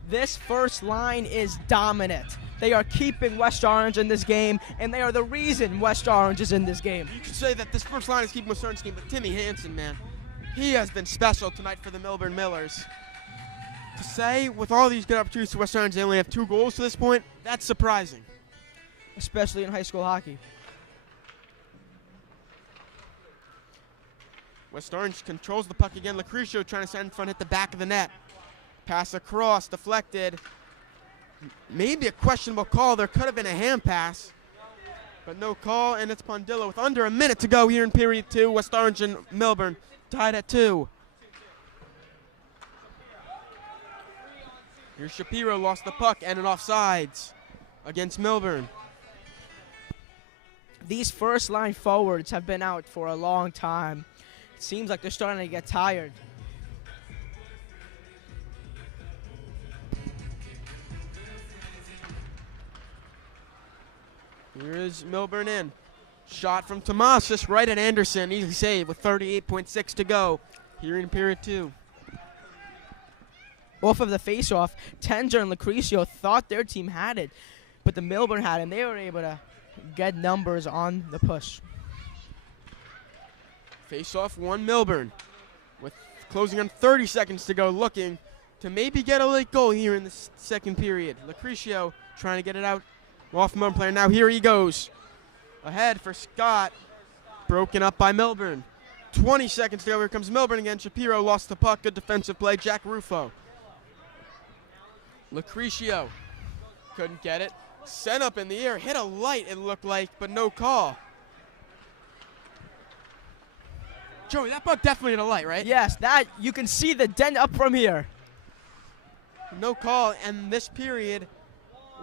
This first line is dominant. They are keeping West Orange in this game, and they are the reason West Orange is in this game. You could say that this first line is keeping West Orange game, but Timmy Hansen, man, he has been special tonight for the Millburn Millers. To say, with all these good opportunities for West Orange, they only have 2 goals to this point, that's surprising. Especially in high school hockey. West Orange controls the puck again. Lucretia trying to send in front, hit the back of the net. Pass across, deflected. Maybe a questionable call. There could have been a hand pass, but no call, and it's Pondillo with under a minute to go here in period 2. West Orange and Millburn tied at 2. Here's Shapiro, lost the puck, and an offsides against Millburn. These first line forwards have been out for a long time. It seems like they're starting to get tired. Here is Millburn in. Shot from Tomas just right at Anderson. Easy save with 38.6 to go here in period 2. Off of the faceoff, Tenzer and Lucretia thought their team had it, but the Millburn had it, and they were able to get numbers on the push. Face-off won Millburn with closing on 30 seconds to go, looking to maybe get a late goal here in the second period. Lucretia trying to get it out off Millburn player. Now here he goes. Ahead for Scott. Broken up by Millburn. 20 seconds to go. Here comes Millburn again. Shapiro lost the puck. Good defensive play. Jack Rufo. Lucretia couldn't get it. Sent up in the air. Hit a light, it looked like, but no call. Joey, that puck definitely hit a light, right? Yes, that you can see the dent up from here. No call, and this period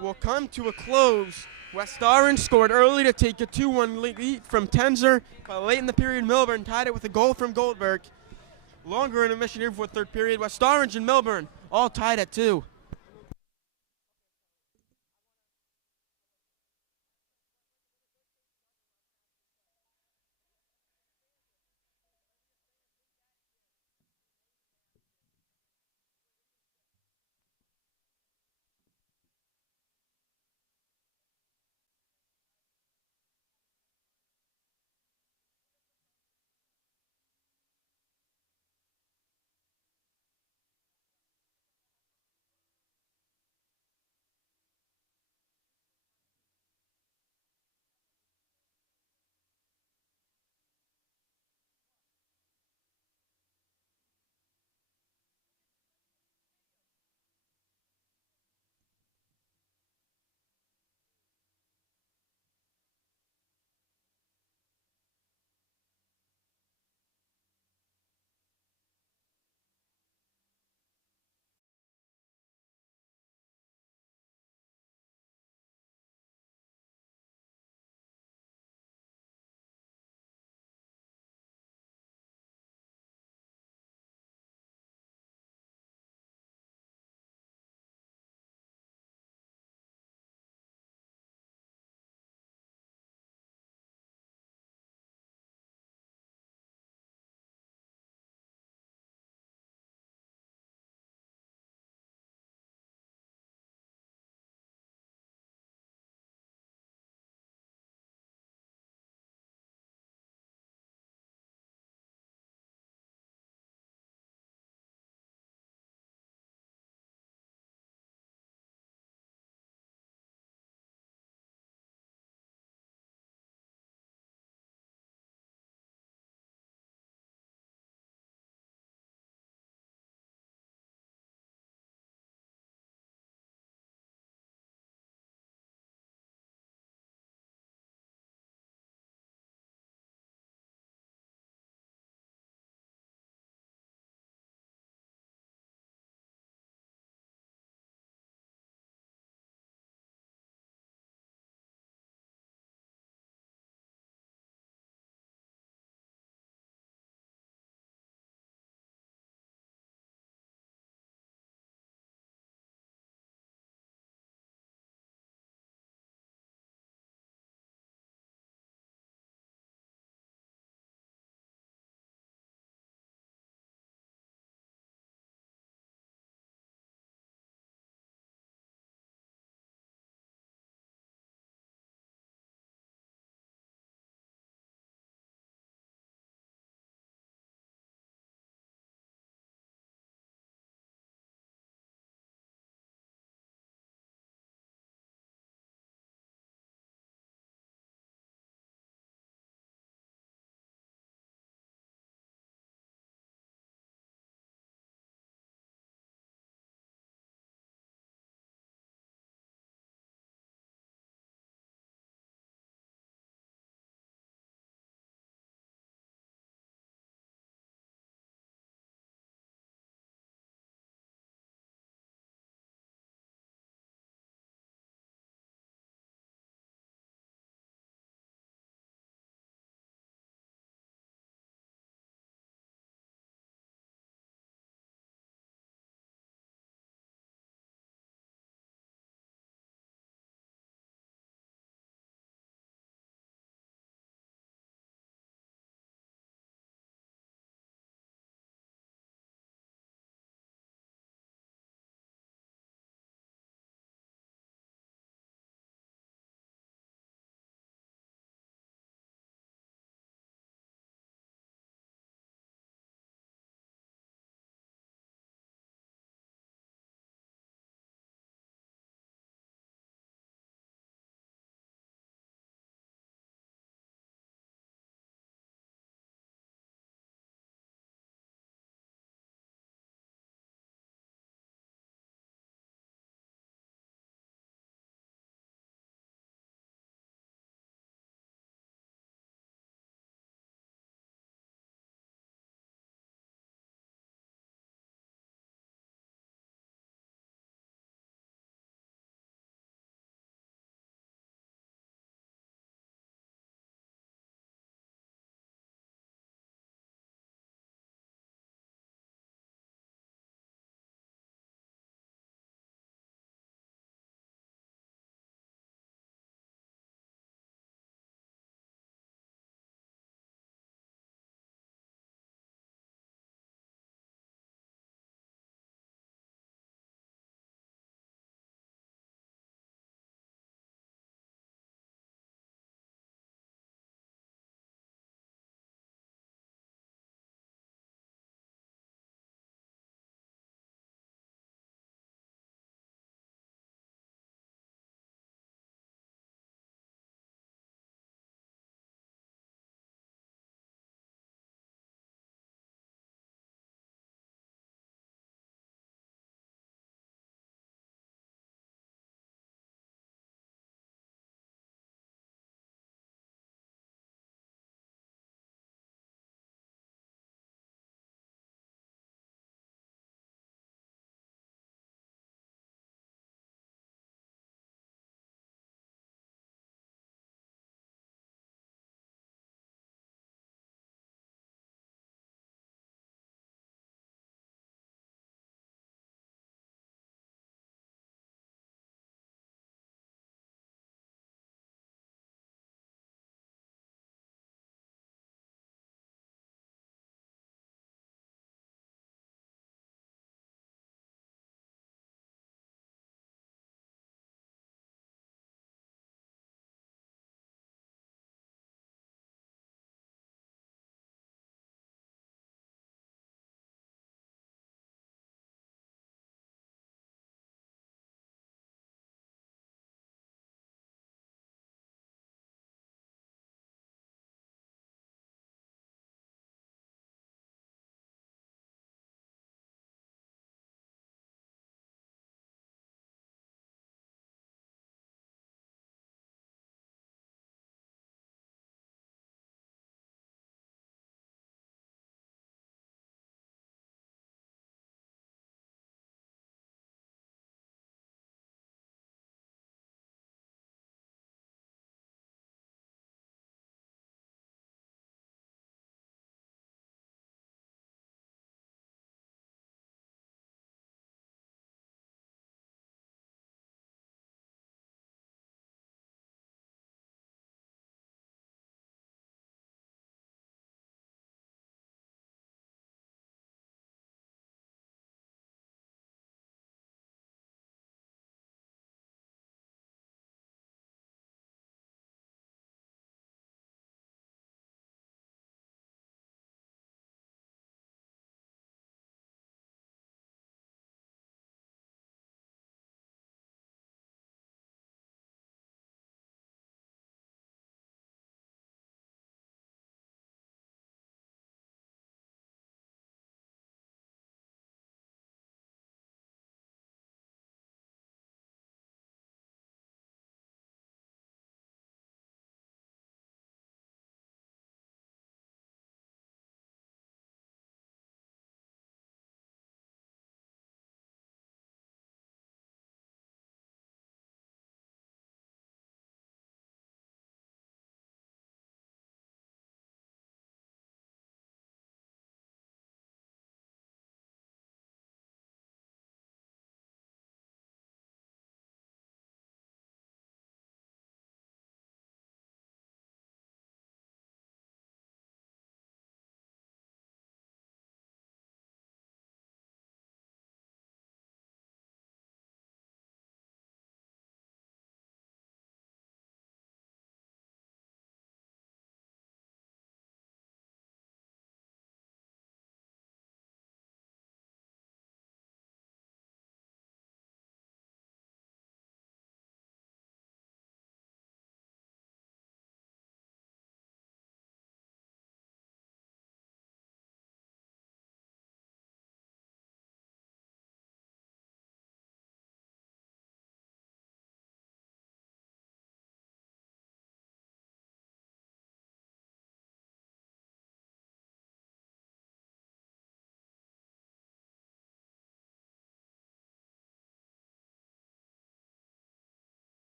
will come to a close. West Orange scored early to take a 2-1 lead from Tenzer, but late in the period, Millburn tied it with a goal from Goldberg. Longer intermission here for third period. West Orange and Millburn all tied at 2.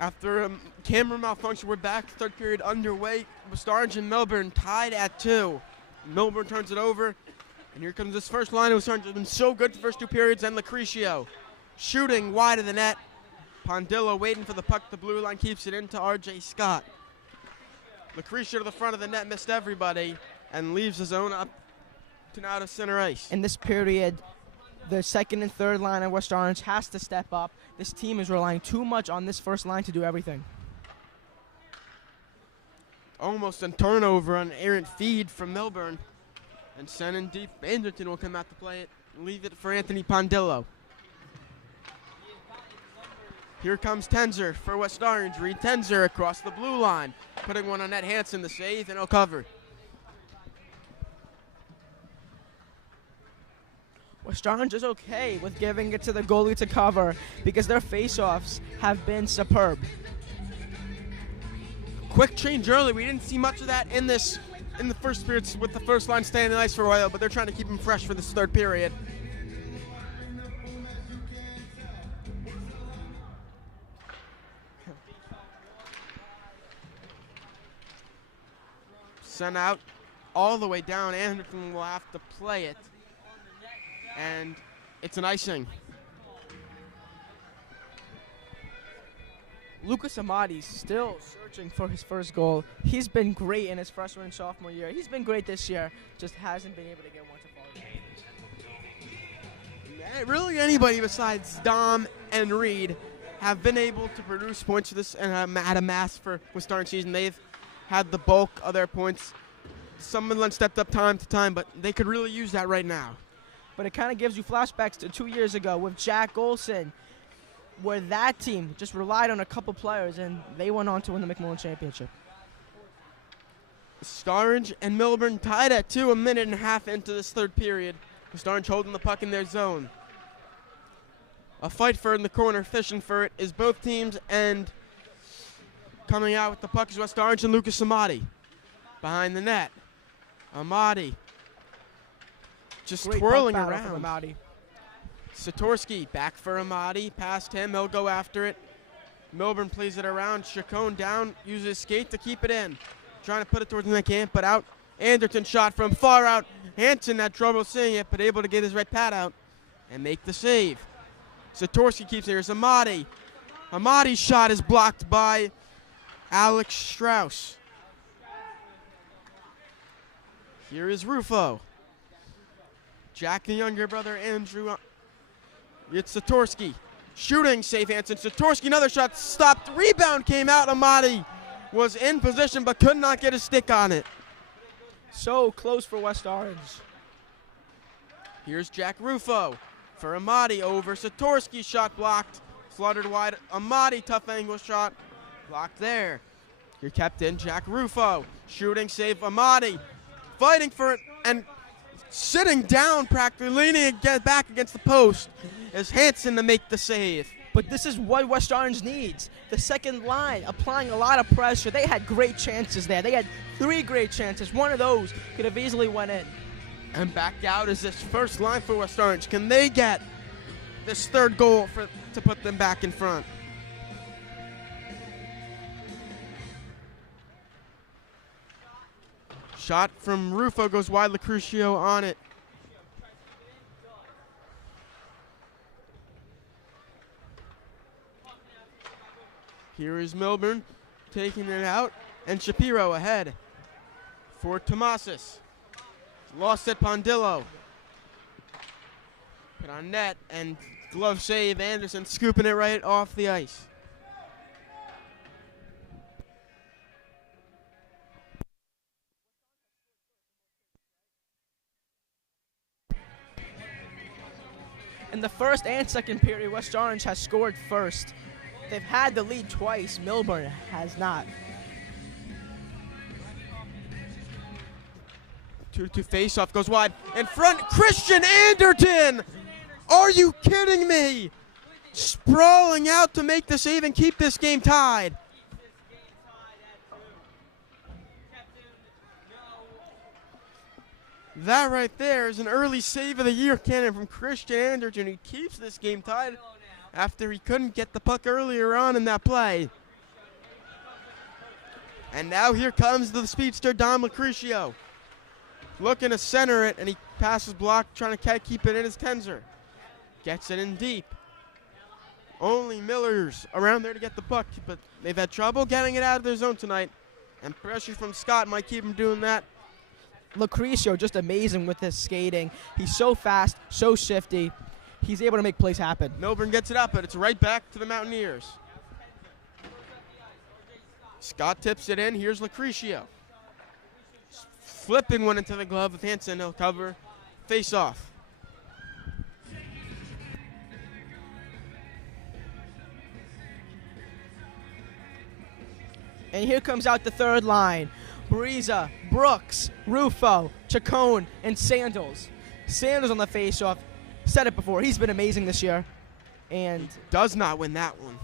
After a camera malfunction, we're back. Third period underway. West Orange and Millburn tied at 2. Millburn turns it over, and here comes this first line. West Orange has been so good the first 2 periods, and Lucrecio shooting wide of the net. Pondillo waiting for the puck. The blue line keeps it into R.J. Scott. Lucrecio to the front of the net, missed everybody, and leaves his own up to now to center ice. In this period, the second and third line of West Orange has to step up. This team is relying too much on this first line to do everything. Almost a turnover on errant feed from Millburn. And sent in deep. Anderton will come out to play it and leave it for Anthony Pondillo. Here comes Tenzer for West Orange. Reed Tenzer across the blue line. Putting one on net. Hansen the save, and he'll cover. West Orange is okay with giving it to the goalie to cover because their face-offs have been superb. Quick change early. We didn't see much of that in the first period with the first line staying in the ice for a while, but they're trying to keep him fresh for this third period. Sent out all the way down. Anderson will have to play it. And it's an icing. Lucas Amati's still searching for his first goal. He's been great in his freshman and sophomore year. He's been great this year, just hasn't been able to get one to fall. Really anybody besides Dom and Reed have been able to produce points for this and at a mass for West Orange season. They've had the bulk of their points. Some of them stepped up time to time, but they could really use that right now. But it kind of gives you flashbacks to 2 years ago with Jack Olson, where that team just relied on a couple players, and they went on to win the McMillan Championship. West Orange and Millburn tied at 2, a minute and a half into this third period. West Orange holding the puck in their zone. A fight for it in the corner, fishing for it is both teams, and coming out with the puck is West Orange and Lucas Amati. Behind the net, Amati just Great twirling puck battle around. from Amati. Satorsky back for Amati, past him, he'll go after it. Millburn plays it around, Chacon down, uses skate to keep it in. Trying to put it towards the net, can't, but out. Anderton shot from far out. Hansen had trouble seeing it, but able to get his right pad out and make the save. Satorsky keeps it, here's Amati. Amati's shot is blocked by Alex Strauss. Here is Rufo. Jack, the younger brother, Andrew. It's Satorsky. Shooting, safe Hansen. Satorsky, another shot, stopped. Rebound came out. Amati was in position but could not get a stick on it. So close for West Orange. Here's Jack Rufo for Amati over Satorsky. Shot blocked. Fluttered wide. Amati, tough angle shot. Blocked there. Your captain, Jack Rufo. Shooting, save Amati. Fighting for it and sitting down practically, leaning back against the post is Hansen to make the save. But this is what West Orange needs. The second line applying a lot of pressure. They had great chances there. They had 3 great chances. One of those could have easily went in. And back out is this first line for West Orange. Can they get this third goal to put them back in front? Shot from Rufo goes wide. Lucrecio on it. Here is Millburn taking it out, and Shapiro ahead for Tomasis. Lost it, Pondillo. Put on net, and glove save. Anderson scooping it right off the ice. In the first and second period, West Orange has scored first. They've had the lead twice. Millburn has not. 2-2 face-off goes wide. In front, Christian Anderton! Are you kidding me? Sprawling out to make the save and keep this game tied. That right there is an early save of the year cannon from Christian Anderton. He keeps this game tied after he couldn't get the puck earlier on in that play. And now here comes the speedster, Dom Lucrecio. Looking to center it, and he passes block, trying to keep it in his tenser. Gets it in deep. Only Miller's around there to get the puck, but they've had trouble getting it out of their zone tonight. And pressure from Scott might keep him doing that. Lucrecio just amazing with his skating. He's so fast, so shifty. He's able to make plays happen. Millburn gets it up, but it's right back to the Mountaineers. Scott tips it in. Here's Lucrecio. Flipping one into the glove with Hansen. He'll cover. Face off. And here comes out the third line. Bariza, Brooks, Rufo, Chacon, and Sandals. Sandals on the face-off. Said it before. He's been amazing this year. And does not win that one.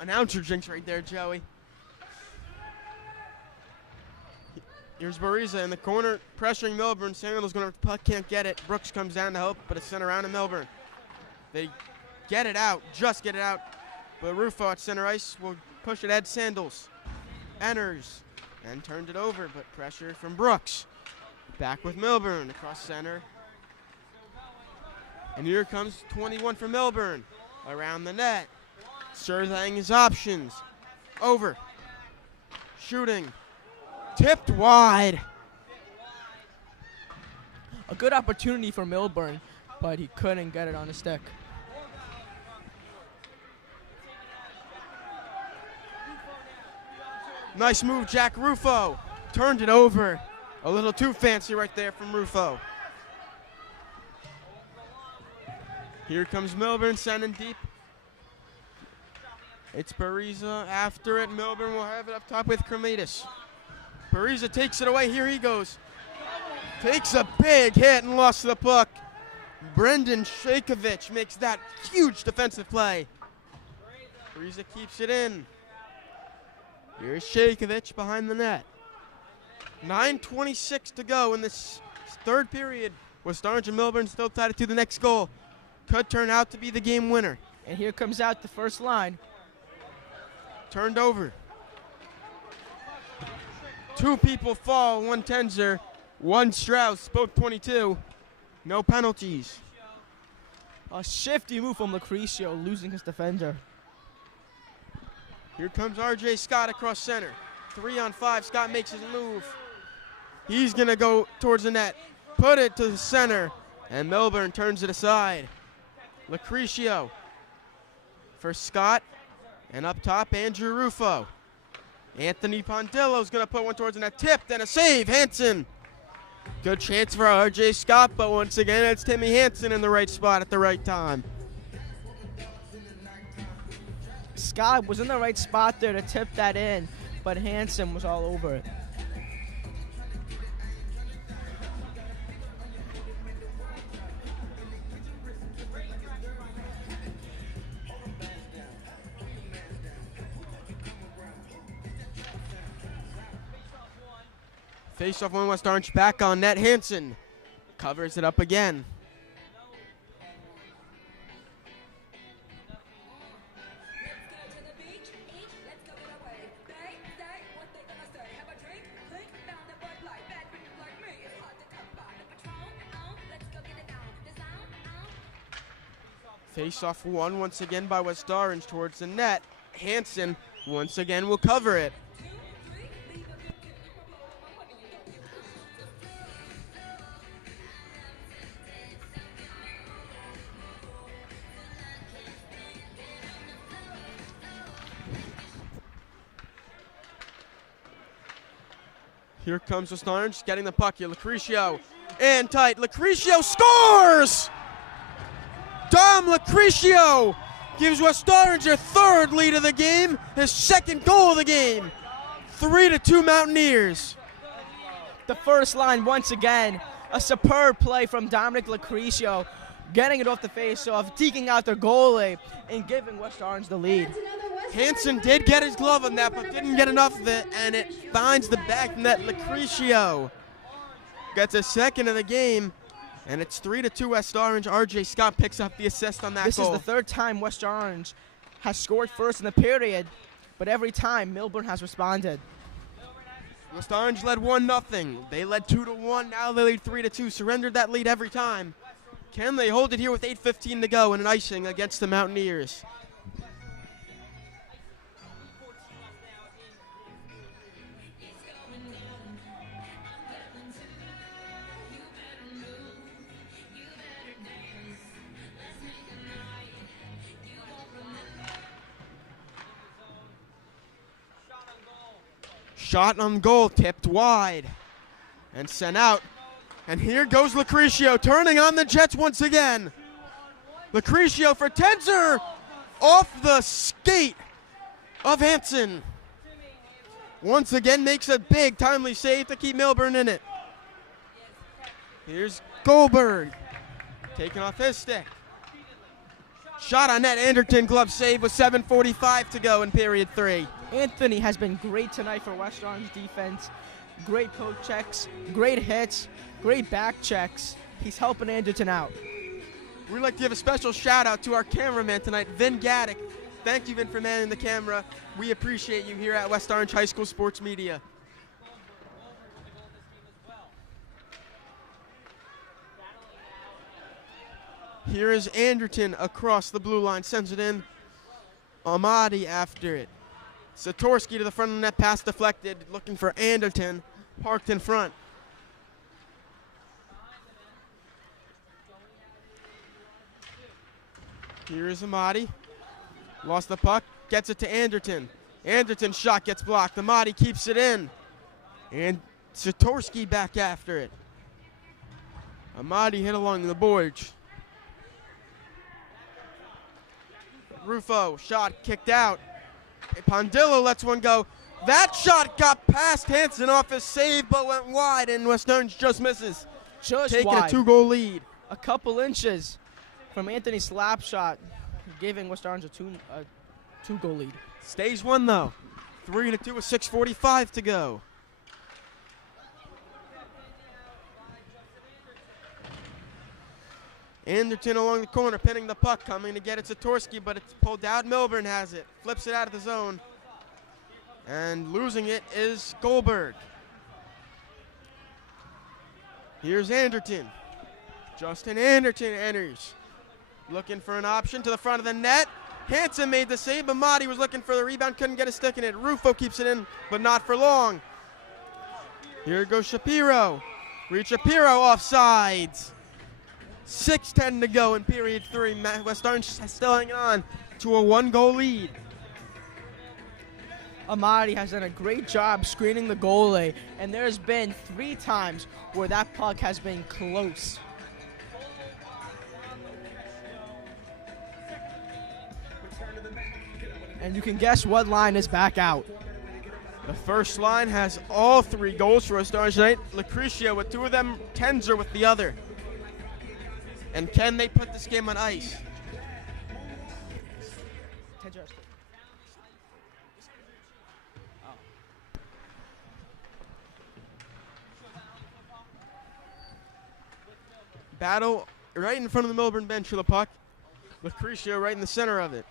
Announcer jinx right there, Joey. Here's Bariza in the corner, pressuring Millburn. Sandals going to puck, can't get it. Brooks comes down to help, but it's sent around to Millburn. They get it out, just get it out. But Rufo at center ice will push it at Sandals. Enters and turned it over, but pressure from Brooks. Back with Millburn across center. And here comes 21 for Millburn. Around the net. Surveying his options. Over. Shooting. Tipped wide. a good opportunity for Millburn, but he couldn't get it on the stick. Nice move, Jack Rufo. Turned it over. A little too fancy right there from Rufo. Here comes Millburn sending deep. It's Bariza after it. Millburn will have it up top with Kremitis. Bariza takes it away. Here he goes. Takes a big hit and lost the puck. Brendan Shakovich makes that huge defensive play. Bariza keeps it in. Here's Shakovich behind the net. 9:26 to go in this third period. West Orange and Millburn still tied it to the next goal. Could turn out to be the game winner. And here comes out the first line. Turned over. Two people fall, one Tenzer, one Strauss, both 22. No penalties. A shifty move from Lucrecio, losing his defender. Here comes RJ Scott across center. 3-on-5, Scott makes his move. He's gonna go towards the net. Put it to the center, and Millburn turns it aside. Lucrecio for Scott, and up top, Andrew Rufo. Anthony Pondillo's gonna put one towards the net. Tipped and a save, Hansen. Good chance for RJ Scott, but once again, it's Timmy Hansen in the right spot at the right time. Scott was in the right spot there to tip that in, but Hansen was all over it. Face off one, West Orange back on net. Hansen covers it up again. Face off one once again by West Orange towards the net. Hansen once again will cover it. Here comes West Orange getting the puck here. Lucrecio in tight. Lucrecio scores! Dom Lucrecio gives West Orange their third lead of the game, his second goal of the game. 3-2 Mountaineers. The first line once again, a superb play from Dominic Lucrecio, getting it off the face-off, deking out their goalie, and giving West Orange the lead. Hansen did get his glove on that, but didn't get enough of it, and it finds the back net. Lucrecio gets a second of the game, and it's 3-2 West Orange. RJ Scott picks up the assist on that This goal. is the third time West Orange has scored first in the period, but every time Millburn has responded. West Orange led 1-0. They led 2-1. Now they lead 3-2. Surrendered that lead every time. Can they hold it here with 8:15 to go in an icing against the Mountaineers? Shot on goal, tipped wide and sent out. And here goes Lucrecio, turning on the Jets once again. Lucrecio for Tenzer, off the skate of Hansen. Once again makes a big, timely save to keep Millburn in it. Here's Goldberg, taking off his stick. Shot on net, Anderton glove save with 7:45 to go in period 3. Anthony has been great tonight for West Orange defense. Great poke checks, great hits, great back checks. He's helping Anderton out. We'd like to give a special shout out to our cameraman tonight, Vin Gaddick. Thank you, Vin, for manning the camera. We appreciate you here at West Orange High School Sports Media. Here is Anderton across the blue line, sends it in. Amadi after it. Satorsky to the front of the net, pass deflected, looking for Anderton, parked in front. Here is Amadi, lost the puck, gets it to Anderton. Anderton's shot gets blocked, Amadi keeps it in. And Satorsky back after it. Amadi hit along the boards. Rufo, shot kicked out. Pondillo lets one go. That shot got past Hansen off his save, but went wide, and West Orange just misses. Just taking wide. a 2-goal lead. A couple inches from Anthony's slap shot, giving West Orange a two-goal lead. Stays one though. 3-2 with 6:45 to go. Anderton along the corner, pinning the puck, coming to get it to Satorsky, but it's pulled out. Millburn has it, flips it out of the zone. And losing it is Goldberg. Here's Anderton. Justin Anderton enters. Looking for an option to the front of the net. Hansen made the save, but Mahdi was looking for the rebound, couldn't get a stick in it. Rufo keeps it in, but not for long. Here goes Shapiro. Reed Shapiro offsides. 6:10 to go in period 3. West Orange still hanging on to a 1-goal lead. Amadi has done a great job screening the goalie, and there's been 3 times where that puck has been close. And you can guess what line is back out. The first line has all 3 goals for West Orange tonight. Lucrecio with 2 of them, Tenzer with the other. And can they put this game on ice? Battle right in front of the Millburn bench for the puck. Lucrecio right in the center of it.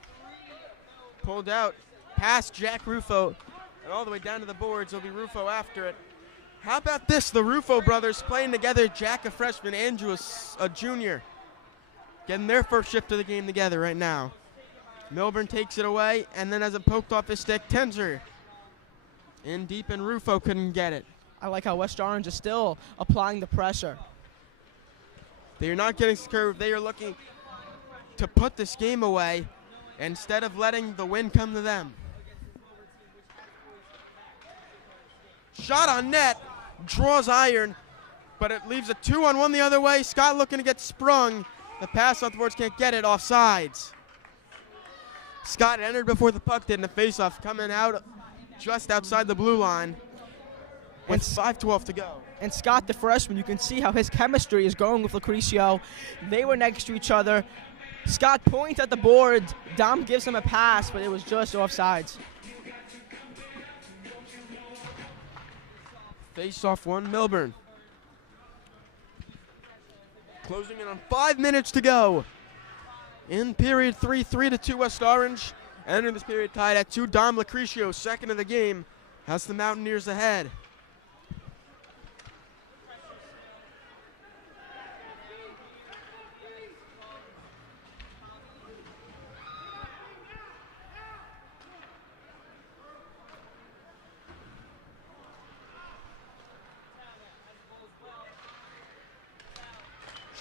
Pulled out, past Jack Rufo, and all the way down to the boards. It'll be Rufo after it. How about this? The Rufo brothers playing together. Jack, a freshman, Andrew, a junior. Getting their first shift of the game together right now. Millburn takes it away, and then as it poked off his stick, Tenzer in deep, and Rufo couldn't get it. I like how West Orange is still applying the pressure. They are not getting curved. They are looking to put this game away instead of letting the win come to them. Shot on net, draws iron, but it leaves a 2-on-1 the other way. Scott looking to get sprung. The pass off the boards, can't get it, offsides. Scott entered before the puck did in the faceoff, coming out just outside the blue line with 5:12 to go. And Scott, the freshman, you can see how his chemistry is going with Lucrecio. They were next to each other. Scott points at the board. Dom gives him a pass, but it was just offsides. Face-off one, Millburn. Closing in on 5 minutes to go. In period 3, 3-2 West Orange. Entering this period tied at 2. Dom Lucrecio, second of the game, has the Mountaineers ahead.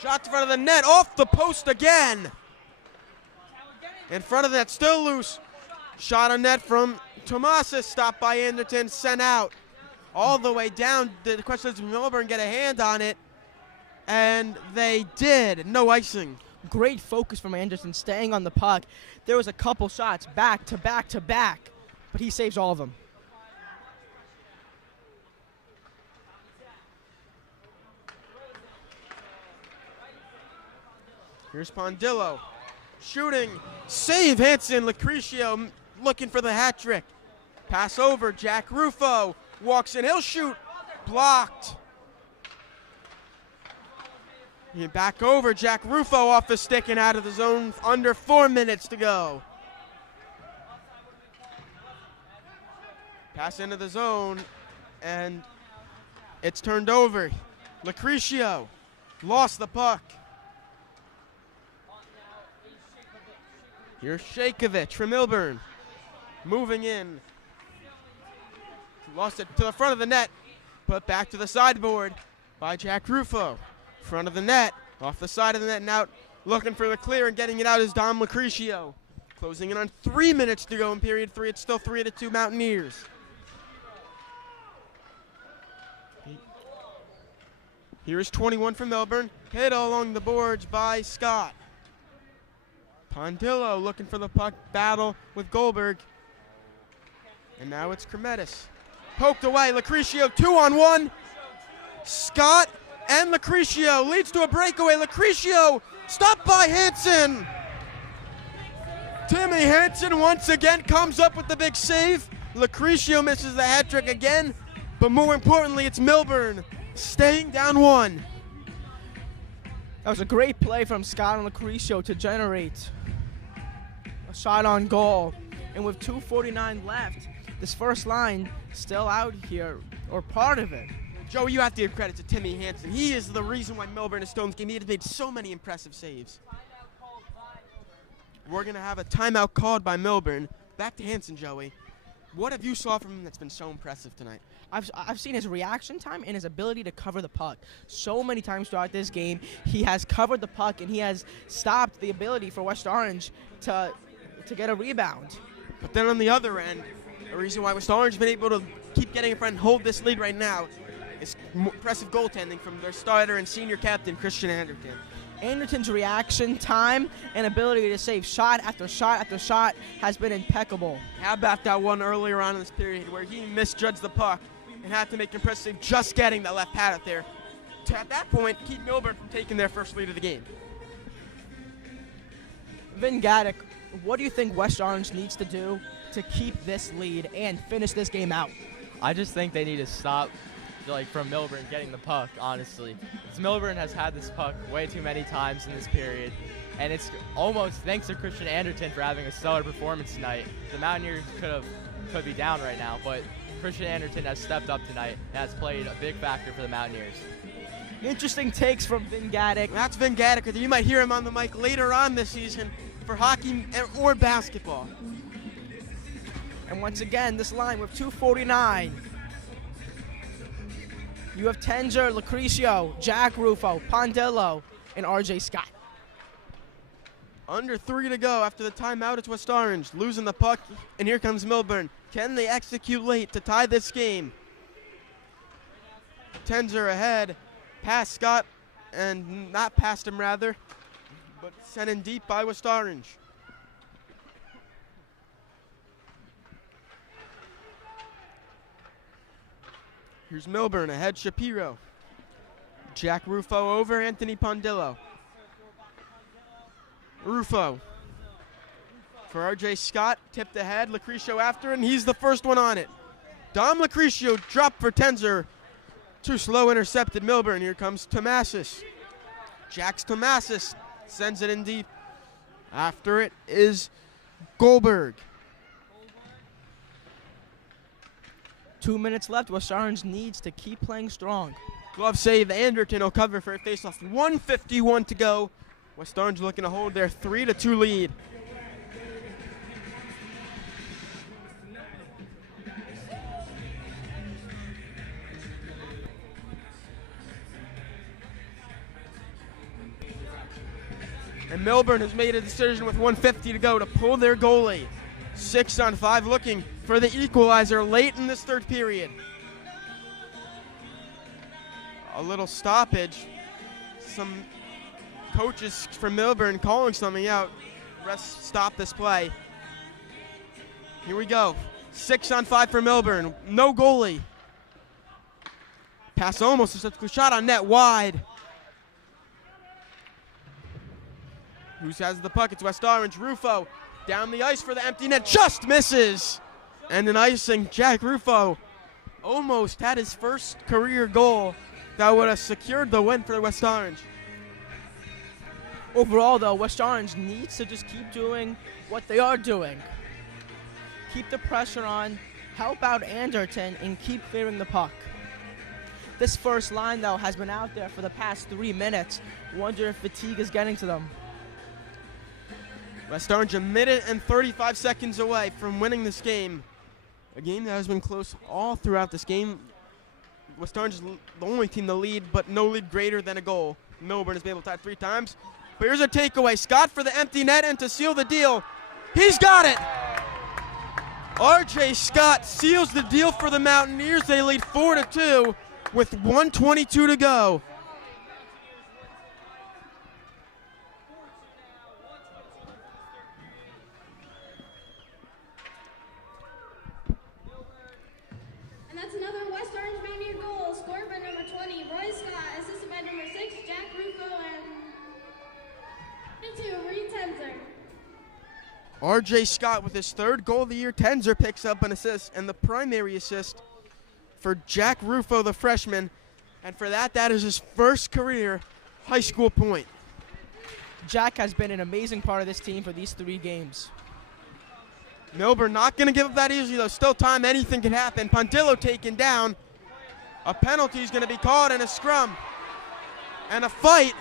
Shot to front of the net, off the post again. In front of that, still loose. Shot on net from Tomasis, stopped by Anderton, sent out. All the way down. The question is, Millburn get a hand on it? And they did. No icing. Great focus from Anderson, staying on the puck. There was a couple shots back to back to back, but he saves all of them. Here's Pondillo. Shooting. Save Hanson. Lucrecio looking for the hat trick. Pass over. Jack Rufo walks in. He'll shoot. Blocked. Back over. Jack Rufo off the stick and out of the zone. Under 4 minutes to go. Pass into the zone. And it's turned over. Lucrecio lost the puck. Here's Shakovic from Millburn. Moving in. Lost it to the front of the net. Put back to the sideboard by Jack Rufo. Front of the net. Off the side of the net and out. Looking for the clear and getting it out is Dom Lucrecio. Closing in on 3 minutes to go in period 3. It's still 3-2 Mountaineers. Here's 21 from Millburn. Hit along the boards by Scott. Pondillo looking for the puck battle with Goldberg. And now it's Kremetis. Poked away, Lucrecio 2-on-1. Scott and Lucrecio leads to a breakaway. Lucrecio stopped by Hanson. Timmy Hanson once again comes up with the big save. Lucrecio misses the hat trick again, but more importantly, it's Millburn staying down 1. That was a great play from Scott and Lucrecio to generate a shot on goal. And with 2:49 left, this first line still out here, or part of it. Joe, you have to give credit to Timmy Hanson. He is the reason why Millburn is still in this game. He has made so many impressive saves. We're going to have a timeout called by Millburn. Back to Hanson, Joey. What have you saw from him that's been so impressive tonight? I've seen his reaction time and his ability to cover the puck. So many times throughout this game, he has covered the puck and he has stopped the ability for West Orange to get a rebound. But then on the other end, the reason why West Orange has been able to keep getting in front and hold this lead right now is impressive goaltending from their starter and senior captain, Christian Anderton. Anderton's reaction time and ability to save shot after shot after shot has been impeccable. How about that one earlier on in this period where he misjudged the puck and had to make impressive just getting that left pad out there to, at that point, keep Millburn from taking their first lead of the game. Vin Gaddick, what do you think West Orange needs to do to keep this lead and finish this game out? I just think they need to stop from Millburn getting the puck, honestly. Because Millburn has had this puck way too many times in this period, and it's almost thanks to Christian Anderton for having a stellar performance tonight. The Mountaineers could be down right now, but Christian Anderton has stepped up tonight and has played a big factor for the Mountaineers. Interesting takes from Vin Gaddick. That's Vin Gaddick. You might hear him on the mic later on this season for hockey or basketball. And once again, this line with 2:49. You have Tenzer, Lucrecio, Jack Rufo, Pondillo, and RJ Scott. Under 3 to go after the timeout. It's West Orange losing the puck, and here comes Millburn. Can they execute late to tie this game? Tenzer ahead, past Scott, and not past him rather, but sent in deep by West Orange. Here's Millburn ahead, Shapiro. Jack Rufo over, Anthony Pondillo. Rufo for RJ Scott, tipped ahead, Lucrecio after, and he's the first one on it. Dom Lucrecio dropped for Tenzer. Too slow, intercepted Millburn. Here comes Tomasis. Jax Tomasis sends it in deep. After it is Goldberg. 2 minutes left. West Orange needs to keep playing strong. Glove save. Anderton will cover for a faceoff. 1:51 to go. West Orange looking to hold their 3-2 lead. And Millburn has made a decision with 1:50 to go to pull their goalie. 6-on-5 looking for the equalizer late in this third period. A little stoppage. Some coaches from Millburn calling something out. Refs stop this play. Here we go. 6-on-5 for Millburn. No goalie. Pass almost a shot on net wide. Who has the puck? It's West Orange. Rufo down the ice for the empty net. Just misses. And an icing. Jack Rufo almost had his first career goal that would have secured the win for West Orange. Overall, though, West Orange needs to just keep doing what they are doing. Keep the pressure on, help out Anderton, and keep clearing the puck. This first line, though, has been out there for the past 3 minutes. Wonder if fatigue is getting to them. West Orange 1 minute and 35 seconds away from winning this game. A game that has been close all throughout this game. West Orange is the only team to lead, but no lead greater than a goal. Millburn has been able to tie it 3 times. But here's a takeaway. Scott for the empty net, and to seal the deal, he's got it! R.J. Scott seals the deal for the Mountaineers. They lead 4-2 with 1:22 to go. And that's another West Orange Mountaineer goal, scored by number 20, Roy Scott, assisted by number 6, Jack Rufo, and 2, Reed Tenzer. R.J. Scott with his 3rd goal of the year. Tenzer picks up an assist, and the primary assist for Jack Rufo, the freshman. And for that, that is his first career high school point. Jack has been an amazing part of this team for these 3 games. Millburn not going to give up that easily, though. Still time, anything can happen. Pontillo taken down. A penalty is going to be called and a scrum. And a fight.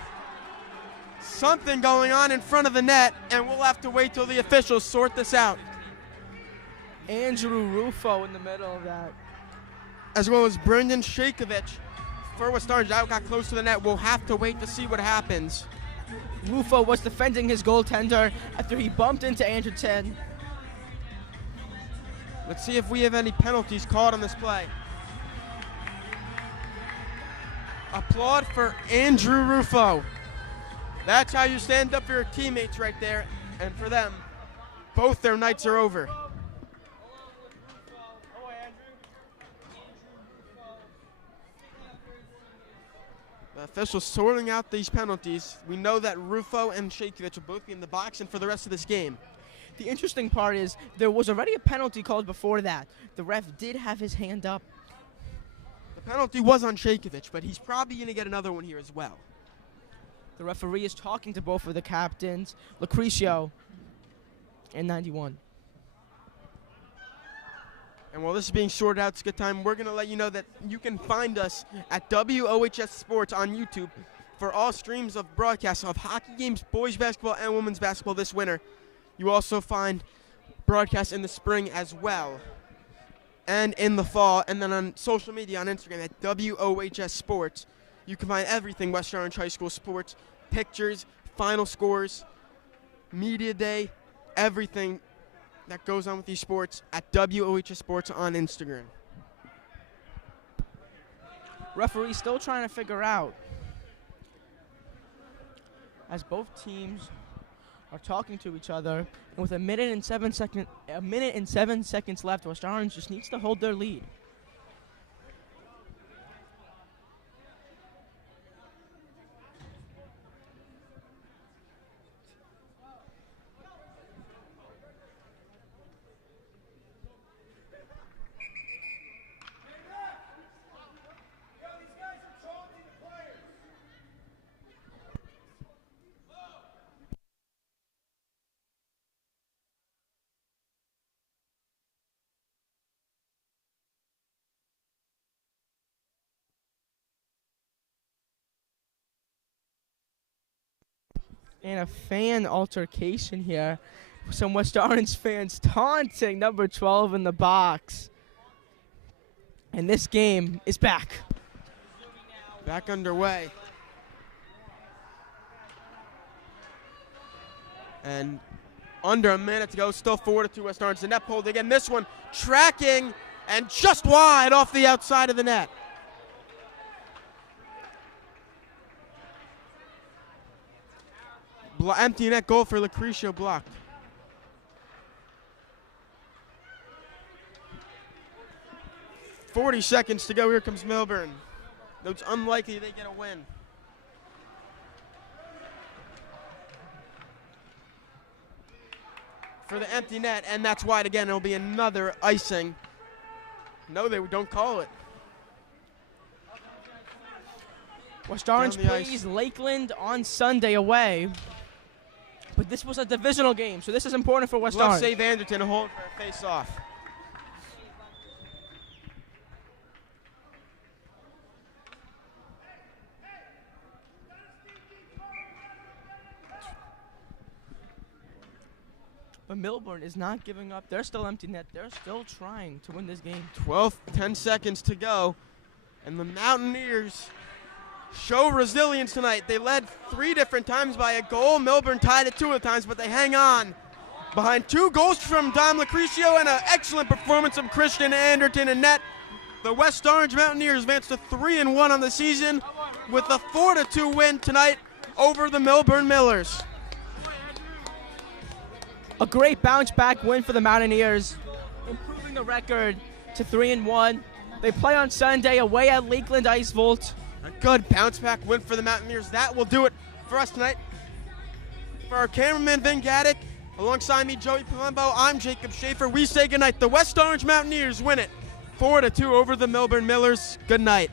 Something going on in front of the net, and we'll have to wait till the officials sort this out. Andrew Rufo in the middle of that. As well as Brendan Shakovich for West Orange. That got close to the net. We'll have to wait to see what happens. Rufo was defending his goaltender after he bumped into Anderton. Let's see if we have any penalties called on this play. Applaud for Andrew Rufo. That's how you stand up for your teammates right there. And for them, both their nights are over. The officials sorting out these penalties. We know that Rufo and Shakovich will both be in the box and for the rest of this game. The interesting part is there was already a penalty called before that. The ref did have his hand up. The penalty was on Shakovich, but he's probably going to get another one here as well. The referee is talking to both of the captains, Lucrecio and 91. And while this is being sorted out, it's a good time. We're going to let you know that you can find us at WOHS Sports on YouTube for all streams of broadcasts of hockey games, boys basketball, and women's basketball this winter. You also find broadcasts in the spring as well, and in the fall, and then on social media on Instagram at WOHS Sports. You can find everything West Orange High School sports, pictures, final scores, media day, everything that goes on with these sports at WOHS Sports on Instagram. Referee still trying to figure out, as both teams are talking to each other, and with a minute and 7 seconds left, West Orange just needs to hold their lead. And a fan altercation here. Some West Orange fans taunting number 12 in the box. And this game is back. Back underway. And under a minute to go, still 4-2 West Orange. The net pulled again. This one tracking and just wide off the outside of the net. Empty net goal for Lucretia blocked. .40 seconds to go. Here comes Millburn. Though it's unlikely they get a win. For the empty net, and that's wide again. It'll be another icing. No, they don't call it. West Orange Down the ice. plays Lakeland on Sunday away. But this was a divisional game, so this is important for West Love Orange. save Anderton to hold for a face-off. But Millburn is not giving up. They're still empty net. They're still trying to win this game. 10 seconds to go. And the Mountaineers show resilience tonight. They led 3 different times by a goal. Millburn tied it 2 of the times, but they hang on. Behind 2 goals from Dom Lucrecio and an excellent performance of Christian Anderton in net, the West Orange Mountaineers advance to 3-1 on the season with a 4-2 win tonight over the Millburn Millers. A great bounce-back win for the Mountaineers, improving the record to 3-1. They play on Sunday away at Lakeland Ice Vault. A good bounce-back win for the Mountaineers. That will do it for us tonight. For our cameraman, Vin Gaddick, alongside me, Joey Palumbo, I'm Jacob Schaefer. We say goodnight. The West Orange Mountaineers win it 4-2 over the Millburn Millers. Good night.